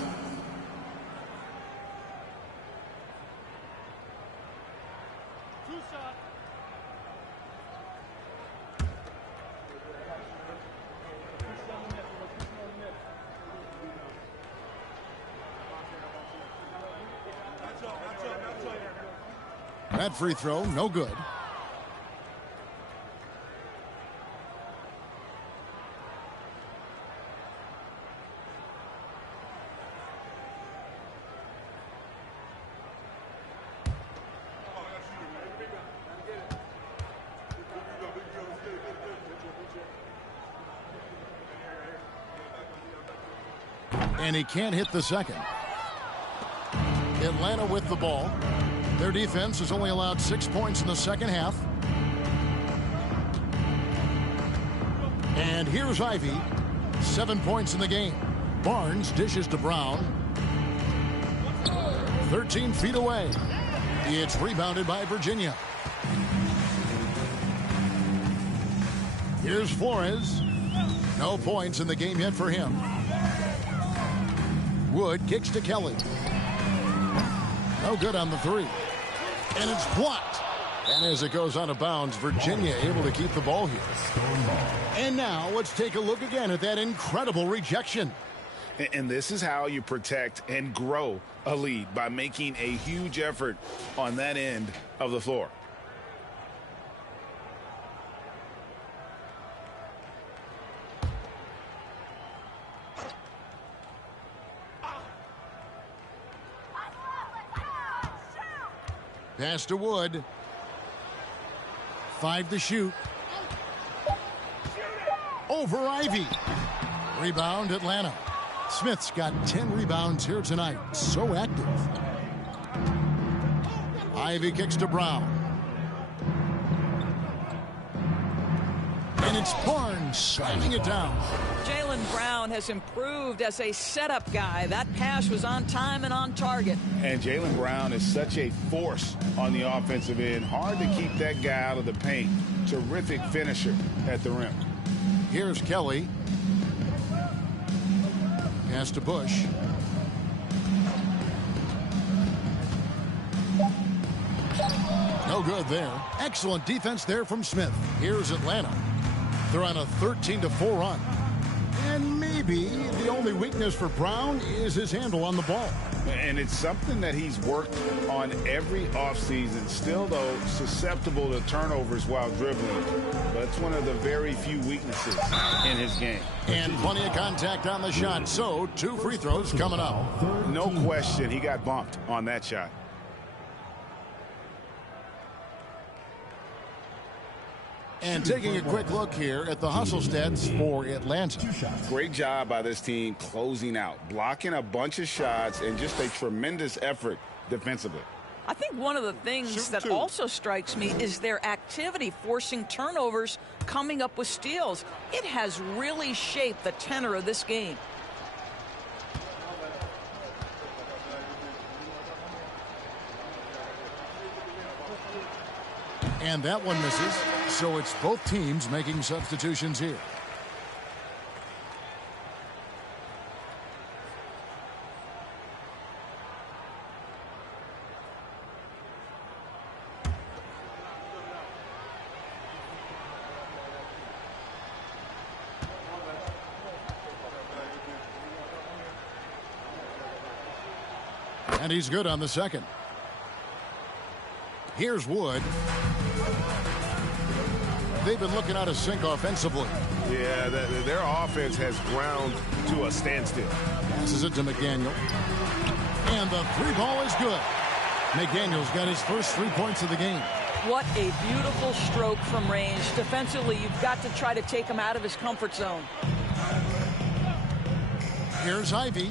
That free throw, no good. And he can't hit the second. Atlanta with the ball. Their defense has only allowed 6 points in the second half. And here's Ivy. 7 points in the game. Barnes dishes to Brown. 13 feet away. It's rebounded by Virginia. Here's Flores. No points in the game yet for him. Wood kicks to Kelly. No good on the three. And it's blocked. And as it goes out of bounds, Virginia able to keep the ball here. And now let's take a look again at that incredible rejection. And this is how you protect and grow a lead, by making a huge effort on that end of the floor. Pass to Wood. 5 to shoot. Over Ivy. Rebound Atlanta. Smith's got 10 rebounds here tonight. So active. Ivy kicks to Brown. And it's Barnes slamming it down. Jaylen Brown has improved as a setup guy. That pass was on time and on target. And Jaylen Brown is such a force on the offensive end. Hard to keep that guy out of the paint. Terrific finisher at the rim. Here's Kelly. Pass to Bush. No good there. Excellent defense there from Smith. Here's Atlanta. They're on a 13-4 run. And maybe the only weakness for Brown is his handle on the ball. And it's something that he's worked on every offseason. Still, though, susceptible to turnovers while dribbling. But it's one of the very few weaknesses in his game. And plenty of contact on the shot. So 2 free throws coming up. No question, he got bumped on that shot. And taking a quick look here at the hustle stats for Atlanta. Great job by this team closing out, blocking a bunch of shots, and just a tremendous effort defensively. I think one of the things that also strikes me is their activity, forcing turnovers, coming up with steals. It has really shaped the tenor of this game. And that one misses. So it's both teams making substitutions here. And he's good on the second. Here's Wood. They've been looking out of sync offensively. Yeah, their offense has ground to a standstill. Passes it to McDaniel. And the three ball is good. McDaniel's got his first 3 points of the game. What a beautiful stroke from range. Defensively, you've got to try to take him out of his comfort zone. Here's Ivy.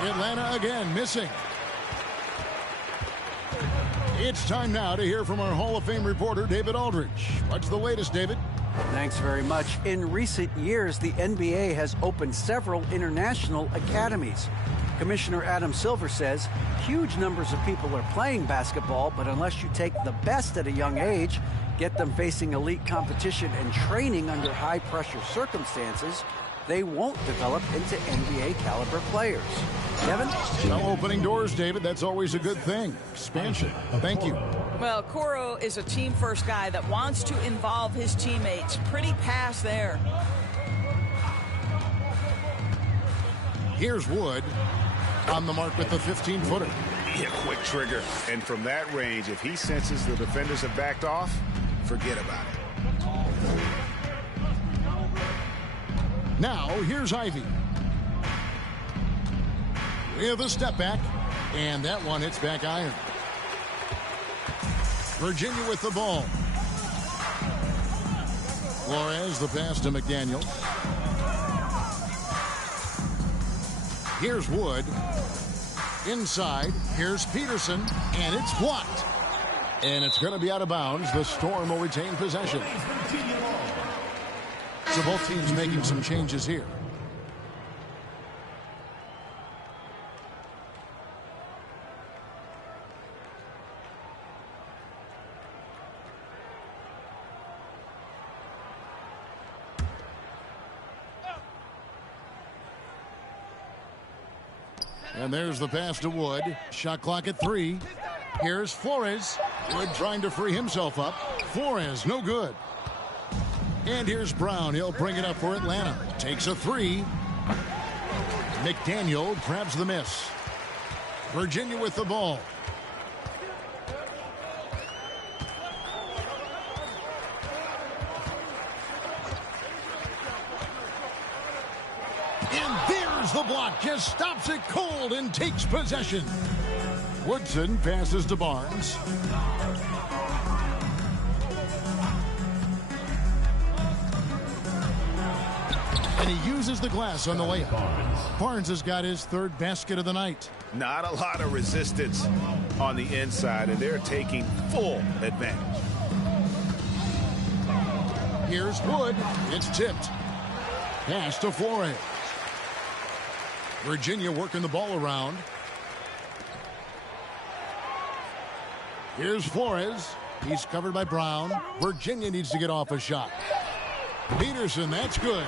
Atlanta again missing. It's time now to hear from our Hall of Fame reporter, David Aldridge. What's the latest, David? Thanks very much. In recent years, the NBA has opened several international academies. Commissioner Adam Silver says huge numbers of people are playing basketball, but unless you take the best at a young age, get them facing elite competition and training under high-pressure circumstances, they won't develop into NBA-caliber players. Kevin? No opening doors, David. That's always a good thing. Expansion. Thank you. Well, Coro is a team-first guy that wants to involve his teammates. Pretty pass there. Here's Wood on the mark with the 15-footer. Yeah, quick trigger. And from that range, if he senses the defenders have backed off, forget about it. Now, here's Ivy. With a step back, and that one hits back iron. Virginia with the ball. Flores, the pass to McDaniel. Here's Wood. Inside, here's Peterson, and it's blocked. And it's going to be out of bounds. The Storm will retain possession. So both teams making some changes here. And there's the pass to Wood. Shot clock at 3. Here's Flores. Wood trying to free himself up. Flores, no good. And here's Brown. He'll bring it up for Atlanta. Takes a 3. McDaniel grabs the miss. Virginia with the ball. And there's the block. Just stops it cold and takes possession. Woodson passes to Barnes. And he uses the glass on the layup. Barnes has got his third basket of the night. Not a lot of resistance on the inside, and they're taking full advantage. Here's Wood. It's tipped. Pass to Flores. Virginia working the ball around. Here's Flores. He's covered by Brown. Virginia needs to get off a shot. Peterson, that's good.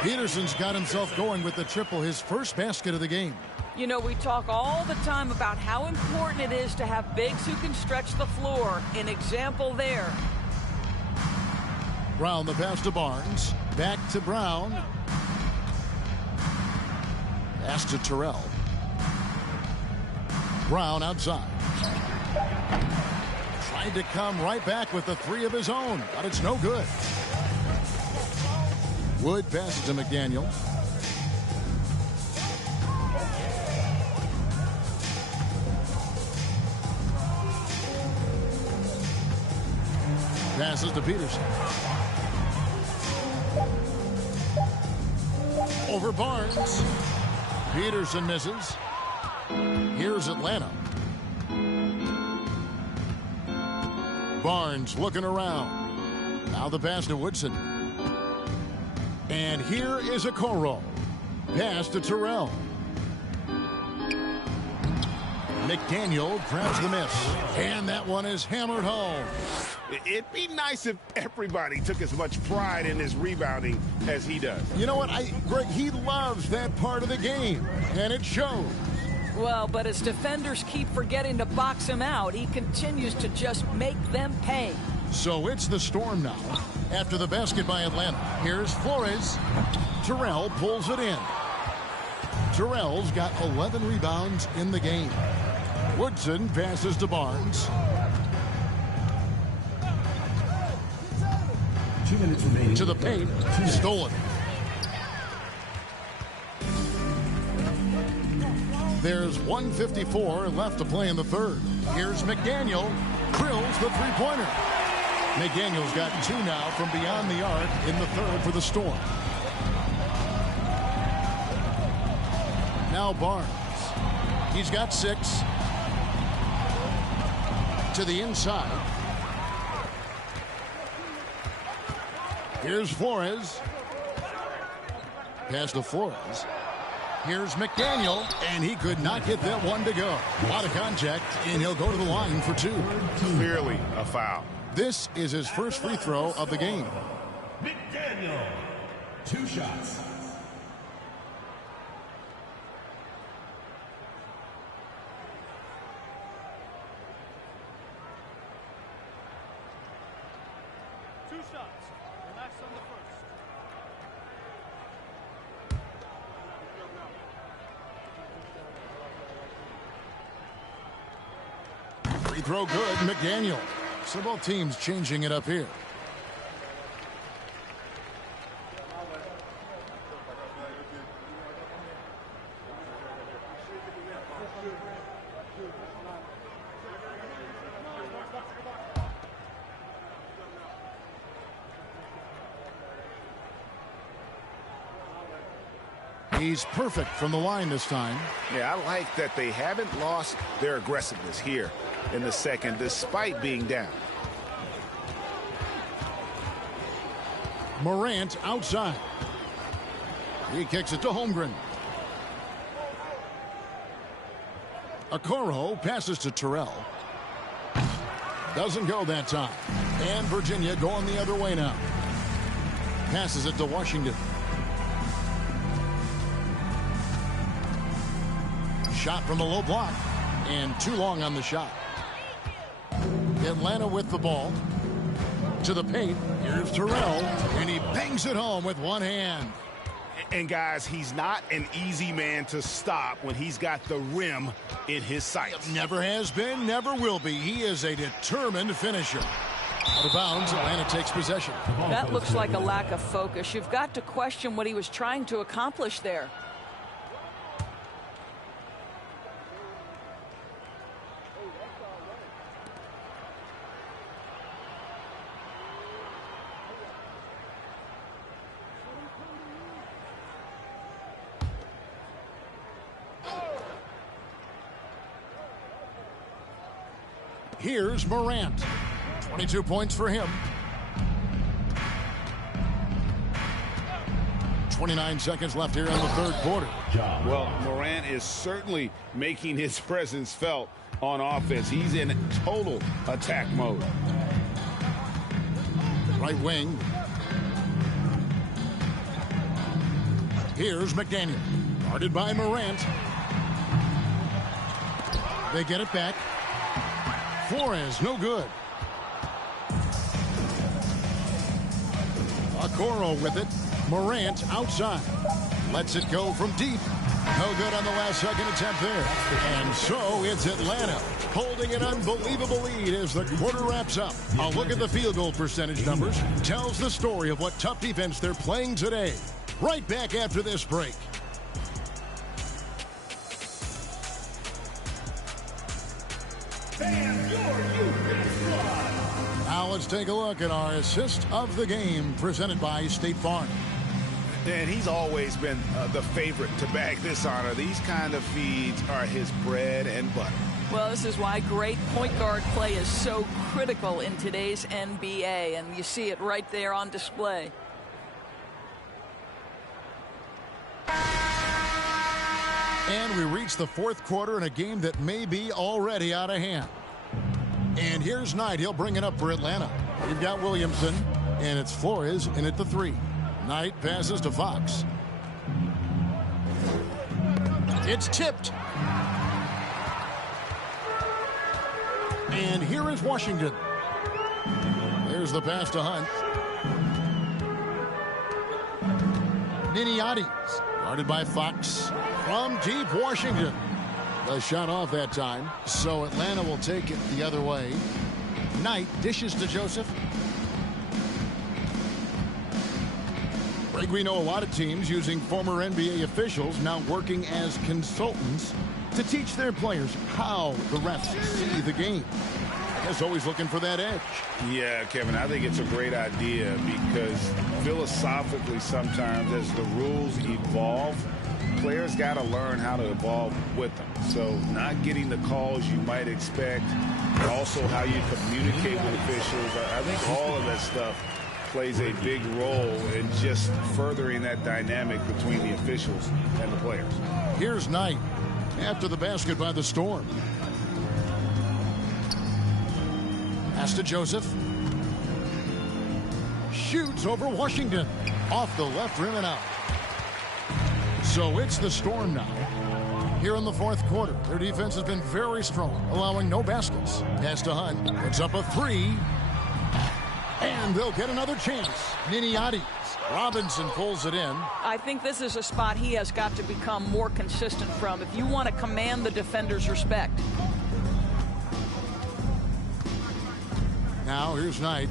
Peterson's got himself going with the triple, his first basket of the game. You know, we talk all the time about how important it is to have bigs who can stretch the floor. An example there. Brown, the pass to Barnes. Back to Brown. Pass to Terrell. Brown outside. Tried to come right back with the 3 of his own, but it's no good. Wood passes to McDaniel. Passes to Peterson. Over Barnes. Peterson misses. Here's Atlanta. Barnes looking around. Now the pass to Woodson. And here is a Okoro. Pass to Terrell. McDaniel grabs the miss. And that one is hammered home. It'd be nice if everybody took as much pride in his rebounding as he does. You know what, Greg, he loves that part of the game, and it shows. Well, but as defenders keep forgetting to box him out, he continues to just make them pay. So it's the Storm now. After the basket by Atlanta, here's Flores. Terrell pulls it in. Terrell's got 11 rebounds in the game. Woodson passes to Barnes. 2 minutes remaining. To the paint. Stolen. There's 1:54 left to play in the third. Here's McDaniel. Drills the three-pointer. McDaniel's got 2 now from beyond the arc in the third for the Storm. Now Barnes. He's got 6. To the inside. Here's Flores. Pass to Flores. Here's McDaniel, and he could not get that one to go. A lot of contact, and he'll go to the line for 2. Clearly a foul. This is his first free throw of the game. McDaniel, 2 shots. Free throw good, McDaniel. So both teams changing it up here. He's perfect from the line this time. Yeah, I like that they haven't lost their aggressiveness here in the second, despite being down. Morant outside. He kicks it to Holmgren. Okoro passes to Terrell. Doesn't go that time. And Virginia going the other way now. Passes it to Washington. Shot from the low block. And too long on the shot. Atlanta with the ball. To the paint. Here's Terrell. And he bangs it home with one hand. And guys, he's not an easy man to stop when he's got the rim in his sights. Never has been, never will be. He is a determined finisher. Out of bounds, Atlanta takes possession. That looks like a lack of focus. You've got to question what he was trying to accomplish there. Here's Morant. 22 points for him. 29 seconds left here in the third quarter. Well, Morant is certainly making his presence felt on offense. He's in total attack mode. Right wing. Here's McDaniel. Guarded by Morant. They get it back. Flores, no good. Okoro with it. Morant outside. Lets it go from deep. No good on the last second attempt there. And so it's Atlanta holding an unbelievable lead as the quarter wraps up. A look at the field goal percentage numbers tells the story of what tough defense they're playing today. Right back after this break. Now let's take a look at our assist of the game presented by State Farm. And he's always been the favorite to bag this honor. These kind of feeds are his bread and butter. Well, this is why great point guard play is so critical in today's NBA, and you see it right there on display. And we reach the fourth quarter in a game that may be already out of hand. And here's Knight. He'll bring it up for Atlanta. We've got Williamson, and it's Flores in at the three. Knight passes to Fox. It's tipped. And here is Washington. There's the pass to Hunt. Niniades, guarded by Fox. From deep, Washington. The shot off that time, so Atlanta will take it the other way. Knight dishes to Joseph. Greg, we know a lot of teams using former NBA officials now working as consultants to teach their players how the refs see the game. I guess always looking for that edge. Yeah, Kevin, I think it's a great idea because philosophically sometimes as the rules evolve, players got to learn how to evolve with them. So not getting the calls you might expect, also how you communicate with officials. I think all of that stuff plays a big role in just furthering that dynamic between the officials and the players. Here's Knight after the basket by the Storm. Pass to Joseph. Shoots over Washington. Off the left rim and out. So it's the Storm now. Here in the fourth quarter, their defense has been very strong, allowing no baskets. Pass to Hunt. Puts up a three. And they'll get another chance. Niniades. Robinson pulls it in. I think this is a spot he has got to become more consistent from if you want to command the defender's respect. Now here's Knight.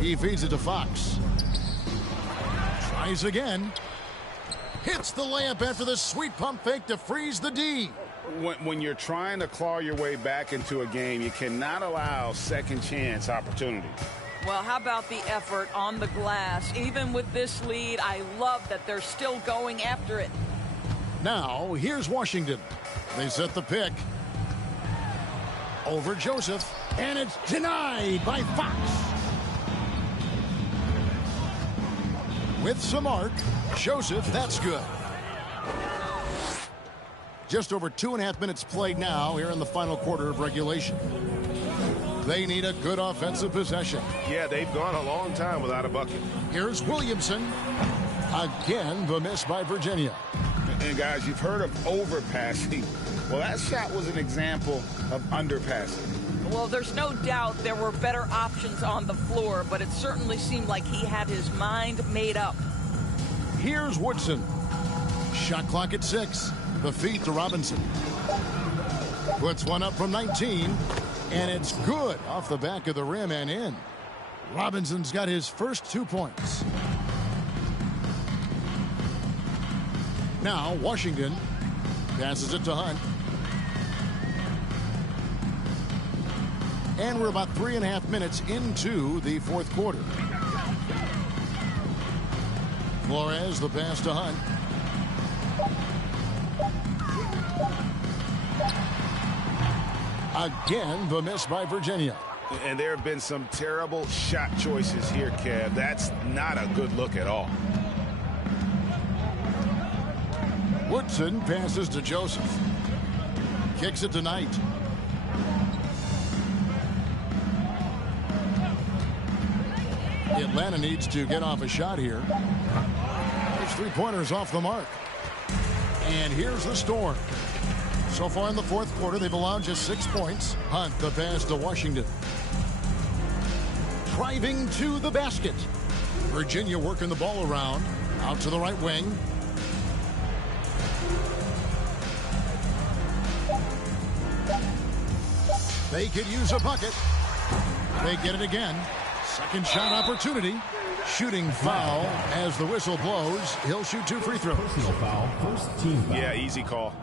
He feeds it to Fox. Tries again. Hits the layup after the sweet pump fake to freeze the D. When you're trying to claw your way back into a game, you cannot allow second chance opportunity. Well, how about the effort on the glass? Even with this lead, I love that they're still going after it. Now, here's Washington. They set the pick. Over Joseph, and it's denied by Fox. With some arc, Joseph, that's good. Just over 2.5 minutes played now here in the final quarter of regulation. They need a good offensive possession. Yeah, they've gone a long time without a bucket. Here's Williamson. Again, the miss by Virginia. And guys, you've heard of overpassing. Well, that shot was an example of underpassing. Well, there's no doubt there were better options on the floor, but it certainly seemed like he had his mind made up. Here's Woodson. Shot clock at 6. The feed to Robinson. Puts one up from 19, and it's good off the back of the rim and in. Robinson's got his first 2 points. Now, Washington passes it to Hunt. And we're about 3.5 minutes into the fourth quarter. Flores, the pass to Hunt. Again, the miss by Virginia. And there have been some terrible shot choices here, Kev. That's not a good look at all. Woodson passes to Joseph. Kicks it to Knight. Atlanta needs to get off a shot here. There's 3-pointers off the mark. And here's the Storm. So far in the fourth quarter, they've allowed just 6 points. Hunt, the pass to Washington. Driving to the basket. Virginia working the ball around. Out to the right wing. They could use a bucket. They get it again. Second shot opportunity. Shooting foul as the whistle blows. He'll shoot 2 free throws. Personal foul, first team foul. Yeah, easy call.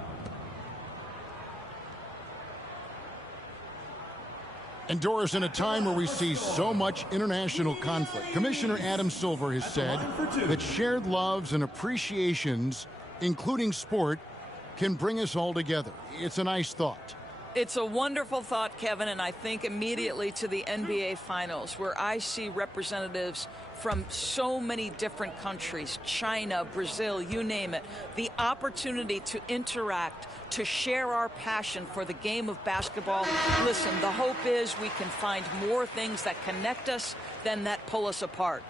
And Doris, in a time where we see so much international conflict, Commissioner Adam Silver has said that shared loves and appreciations, including sport, can bring us all together. It's a nice thought. It's a wonderful thought, Kevin, and I think immediately to the NBA Finals, where I see representatives from so many different countries, China, Brazil, you name it, the opportunity to interact, to share our passion for the game of basketball. Listen, the hope is we can find more things that connect us than that pull us apart.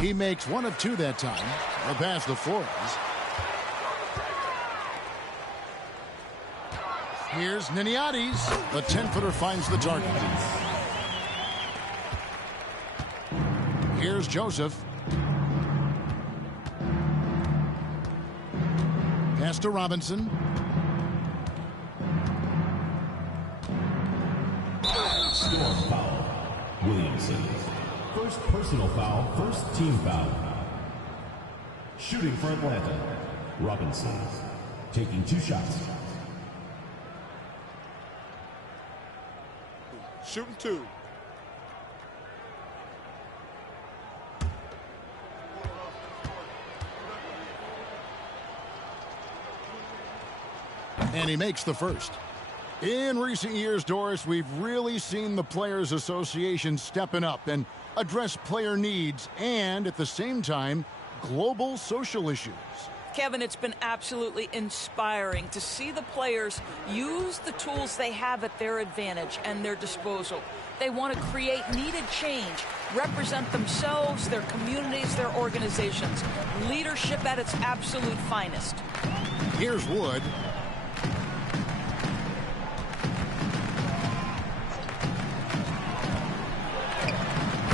He makes 1 of 2 that time. The pass to Flores. Here's Niniades. The 10-footer finds the target. Here's Joseph. Pass to Robinson. Storm foul. Williamson. First personal foul, first team foul. Shooting for Atlanta. Robinson. Taking 2 shots. Shooting 2. And he makes the first. In recent years, Doris, we've really seen the Players Association stepping up and address player needs and, at the same time, global social issues. Kevin, it's been absolutely inspiring to see the players use the tools they have at their advantage and their disposal. They want to create needed change, represent themselves, their communities, their organizations. Leadership at its absolute finest. Here's Wood.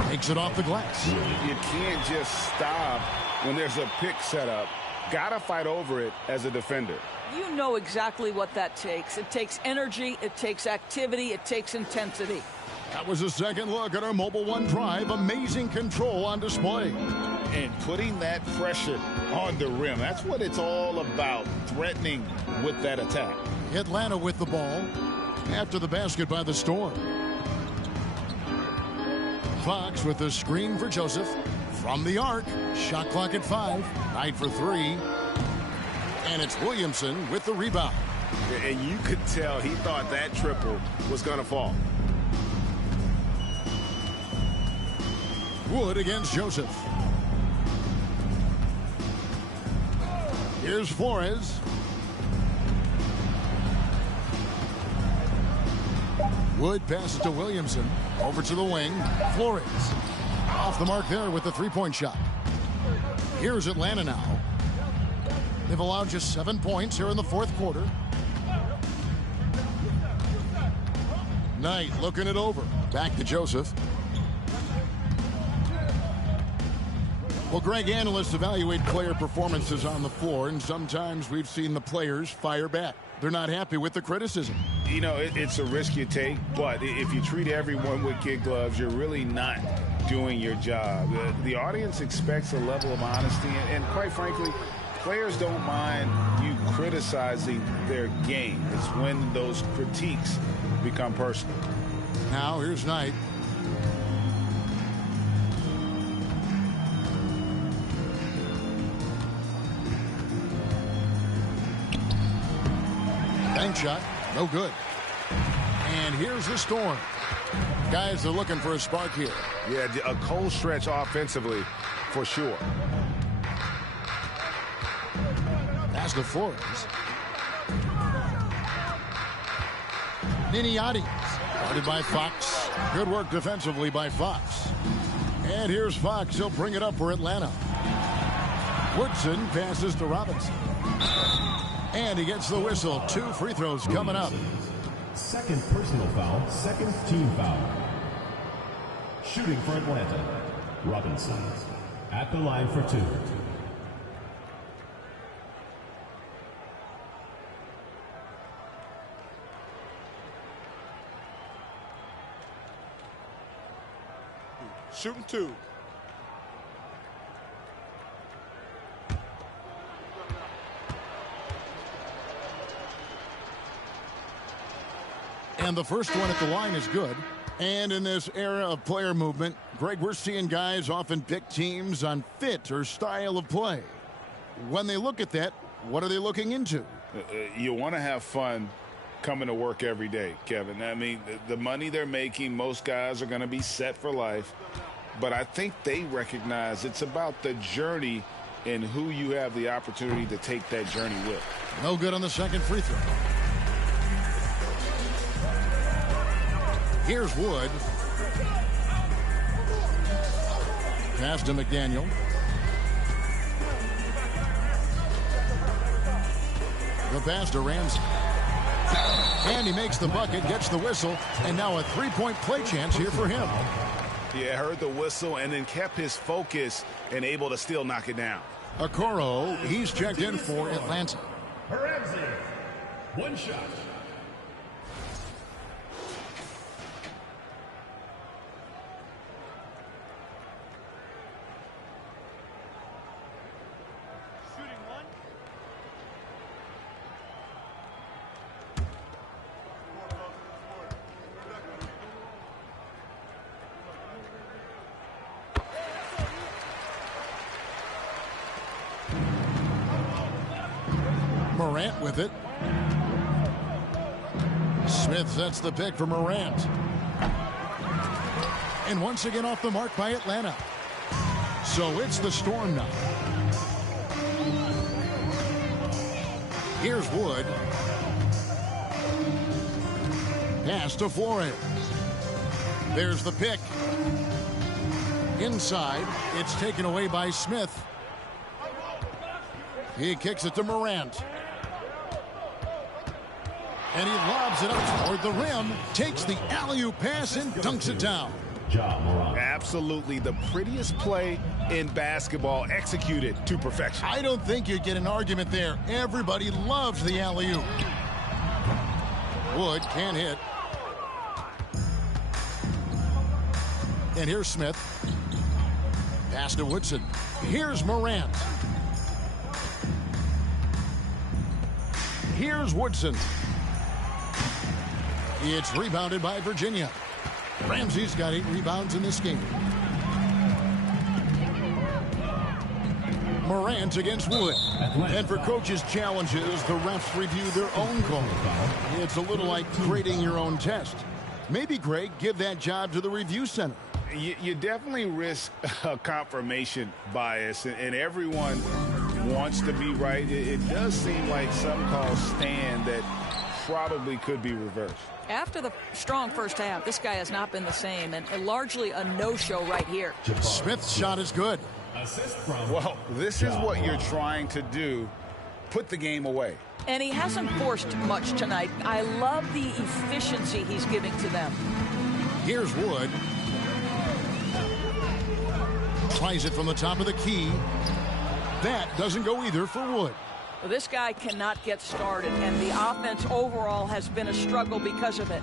Takes it off the glass. You can't just stop when there's a pick set up. Gotta fight over it as a defender. You know exactly what that takes. It takes energy, it takes activity, it takes intensity. That was a second look at our Mobile One drive. Amazing control on display. And putting that pressure on the rim. That's what it's all about, threatening with that attack. Atlanta with the ball after the basket by the Storm. Fox with the screen for Joseph. From the arc, shot clock at 5, tied for 3. And it's Williamson with the rebound. And you could tell he thought that triple was going to fall. Wood against Joseph. Here's Flores. Wood passes to Williamson. Over to the wing. Flores. Off the mark there with the three-point shot. Here's Atlanta now. They've allowed just 7 points here in the fourth quarter. Knight looking it over. Back to Joseph. Well, Greg, analysts evaluate player performances on the floor, and sometimes we've seen the players fire back. They're not happy with the criticism. You know, it's a risk you take, but if you treat everyone with kid gloves, you're really not doing your job. The audience expects a level of honesty, and quite frankly, players don't mind you criticizing their game. It's when those critiques become personal. Now, here's Knight. Bank shot, no good. And here's the Storm. Guys are looking for a spark here. Yeah, a cold stretch offensively, for sure. Pass to Flores. Niniati. Guarded by Fox. Good work defensively by Fox. And here's Fox. He'll bring it up for Atlanta. Woodson passes to Robinson. And he gets the whistle. 2 free throws coming up. Second personal foul, second team foul. Shooting for Atlanta, Robinson. At the line for 2. Shooting 2. And the first one at the line is good. And in this era of player movement, Greg, we're seeing guys often pick teams on fit or style of play. When they look at that, what are they looking into? You want to have fun coming to work every day, Kevin. I mean, the money they're making, most guys are going to be set for life. But I think they recognize it's about the journey and who you have the opportunity to take that journey with. No good on the second free throw. Here's Wood. Pass to McDaniel. The pass to Ramsey. And he makes the bucket, gets the whistle, and now a three-point play chance here for him. Yeah, heard the whistle and then kept his focus and able to still knock it down. Okoro, he's checked in for Atlanta. Ramsey, 1 shot. Morant with it. Smith sets the pick for Morant. And once again off the mark by Atlanta. So it's the Storm now. Here's Wood. Pass to Flores. There's the pick. Inside, it's taken away by Smith. He kicks it to Morant. And he lobs it up toward the rim, takes the alley-oop pass and dunks it down. Ja Morant. Absolutely the prettiest play in basketball, executed to perfection. I don't think you'd get an argument there. Everybody loves the alley-oop. Wood can't hit. And here's Smith. Pass to Woodson. Here's Morant. Here's Woodson. It's rebounded by Virginia. Ramsey's got 8 rebounds in this game. Morant against Wood. And for coaches' challenges, the refs review their own call. It's a little like grading your own test. Maybe, Greg, give that job to the review center. You definitely risk a confirmation bias, and everyone wants to be right. It does seem like some calls stand that probably could be reversed. After the strong first half, this guy has not been the same, and largely a no-show right here. Smith's shot is good. Well, this is what you're trying to do. Put the game away. And he hasn't forced much tonight. I love the efficiency he's giving to them. Here's Wood. Tries it from the top of the key. That doesn't go either for Wood. Well, this guy cannot get started, and the offense overall has been a struggle because of it.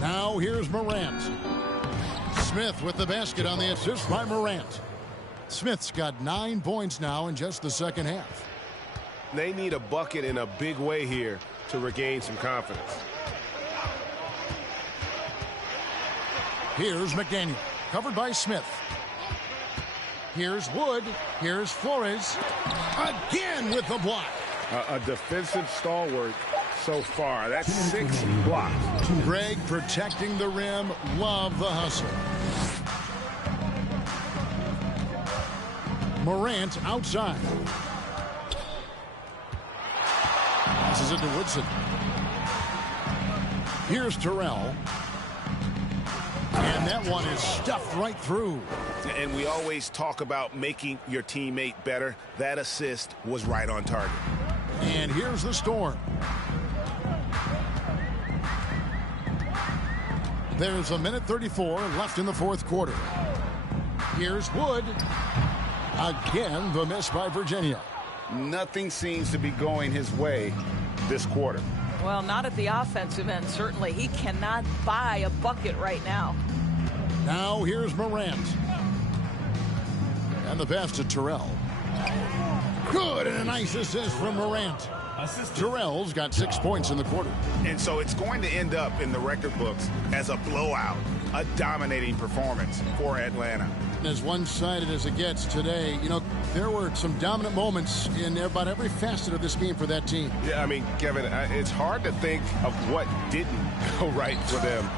Now here's Morant. Smith with the basket on the assist by Morant. Smith's got 9 points now in just the second half. They need a bucket in a big way here to regain some confidence. Here's McDaniel, covered by Smith. Here's Wood. Here's Flores. Again with the block. A defensive stalwart so far. That's 6 blocks. Greg protecting the rim. Love the hustle. Morant outside. Passes it to Woodson. Here's Terrell. And that one is stuffed right through. And we always talk about making your teammate better. That assist was right on target. And here's the Storm. There's 1:34 left in the fourth quarter. Here's Wood. Again, the miss by Virginia. Nothing seems to be going his way this quarter. Well, not at the offensive end, certainly. He cannot buy a bucket right now. Now here's Morant. And the pass to Terrell. Good, and a nice assist from Morant. Terrell's got 6 points in the quarter. And so it's going to end up in the record books as a blowout, a dominating performance for Atlanta. As one-sided as it gets today, you know, there were some dominant moments in about every facet of this game for that team. Yeah, I mean, Kevin, it's hard to think of what didn't go right for them.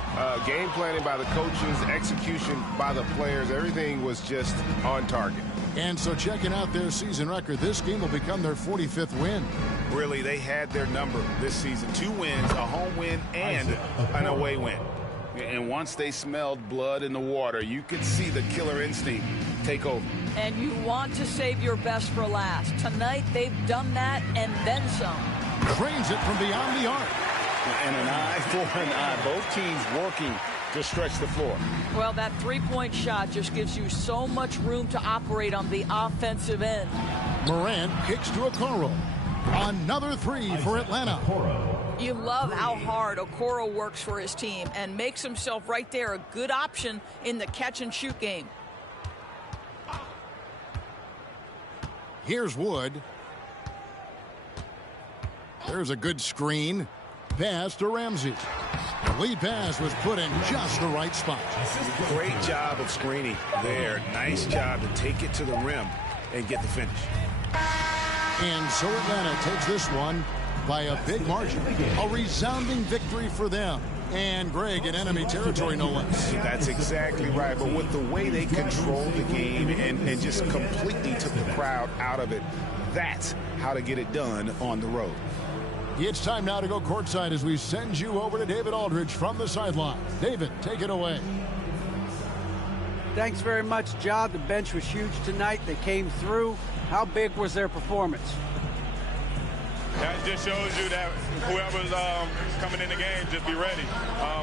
Game planning by the coaches, execution by the players, everything was just on target. And so checking out their season record, this game will become their 45th win. Really, they had their number this season. 2 wins, a home win, and an away win. And once they smelled blood in the water, you could see the killer instinct take over. And you want to save your best for last. Tonight, they've done that and then some. Drains it from beyond the arc. And an eye for an eye. Both teams working to stretch the floor. Well, that three-point shot just gives you so much room to operate on the offensive end. Morant kicks to Okoro. Another 3 for Atlanta. You love how hard Okoro works for his team and makes himself right there a good option in the catch-and-shoot game. Here's Wood. There's a good screen. Pass to Ramsey. The lead pass was put in just the right spot. Great job of screening there. Nice job to take it to the rim and get the finish. And so Atlanta takes this one by a big margin. A resounding victory for them. And Greg in enemy territory, no less. That's exactly right. But with the way they controlled the game and just completely took the crowd out of it, that's how to get it done on the road. It's time now to go courtside as we send you over to David Aldridge from the sideline. David, take it away. Thanks very much, Ja. The bench was huge tonight. They came through. How big was their performance? That just shows you that whoever's coming in the game, just be ready.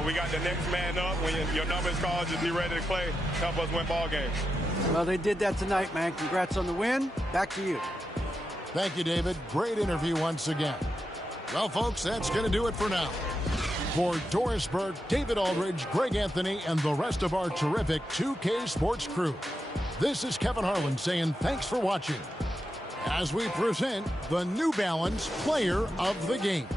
We got the next man up. When your number is called, just be ready to play. Help us win ball games. Well, they did that tonight, man. Congrats on the win. Back to you. Thank you, David. Great interview once again. Well, folks, that's going to do it for now. For Doris Burke, David Aldridge, Greg Anthony, and the rest of our terrific 2K Sports crew, this is Kevin Harlan saying thanks for watching as we present the New Balance Player of the Game.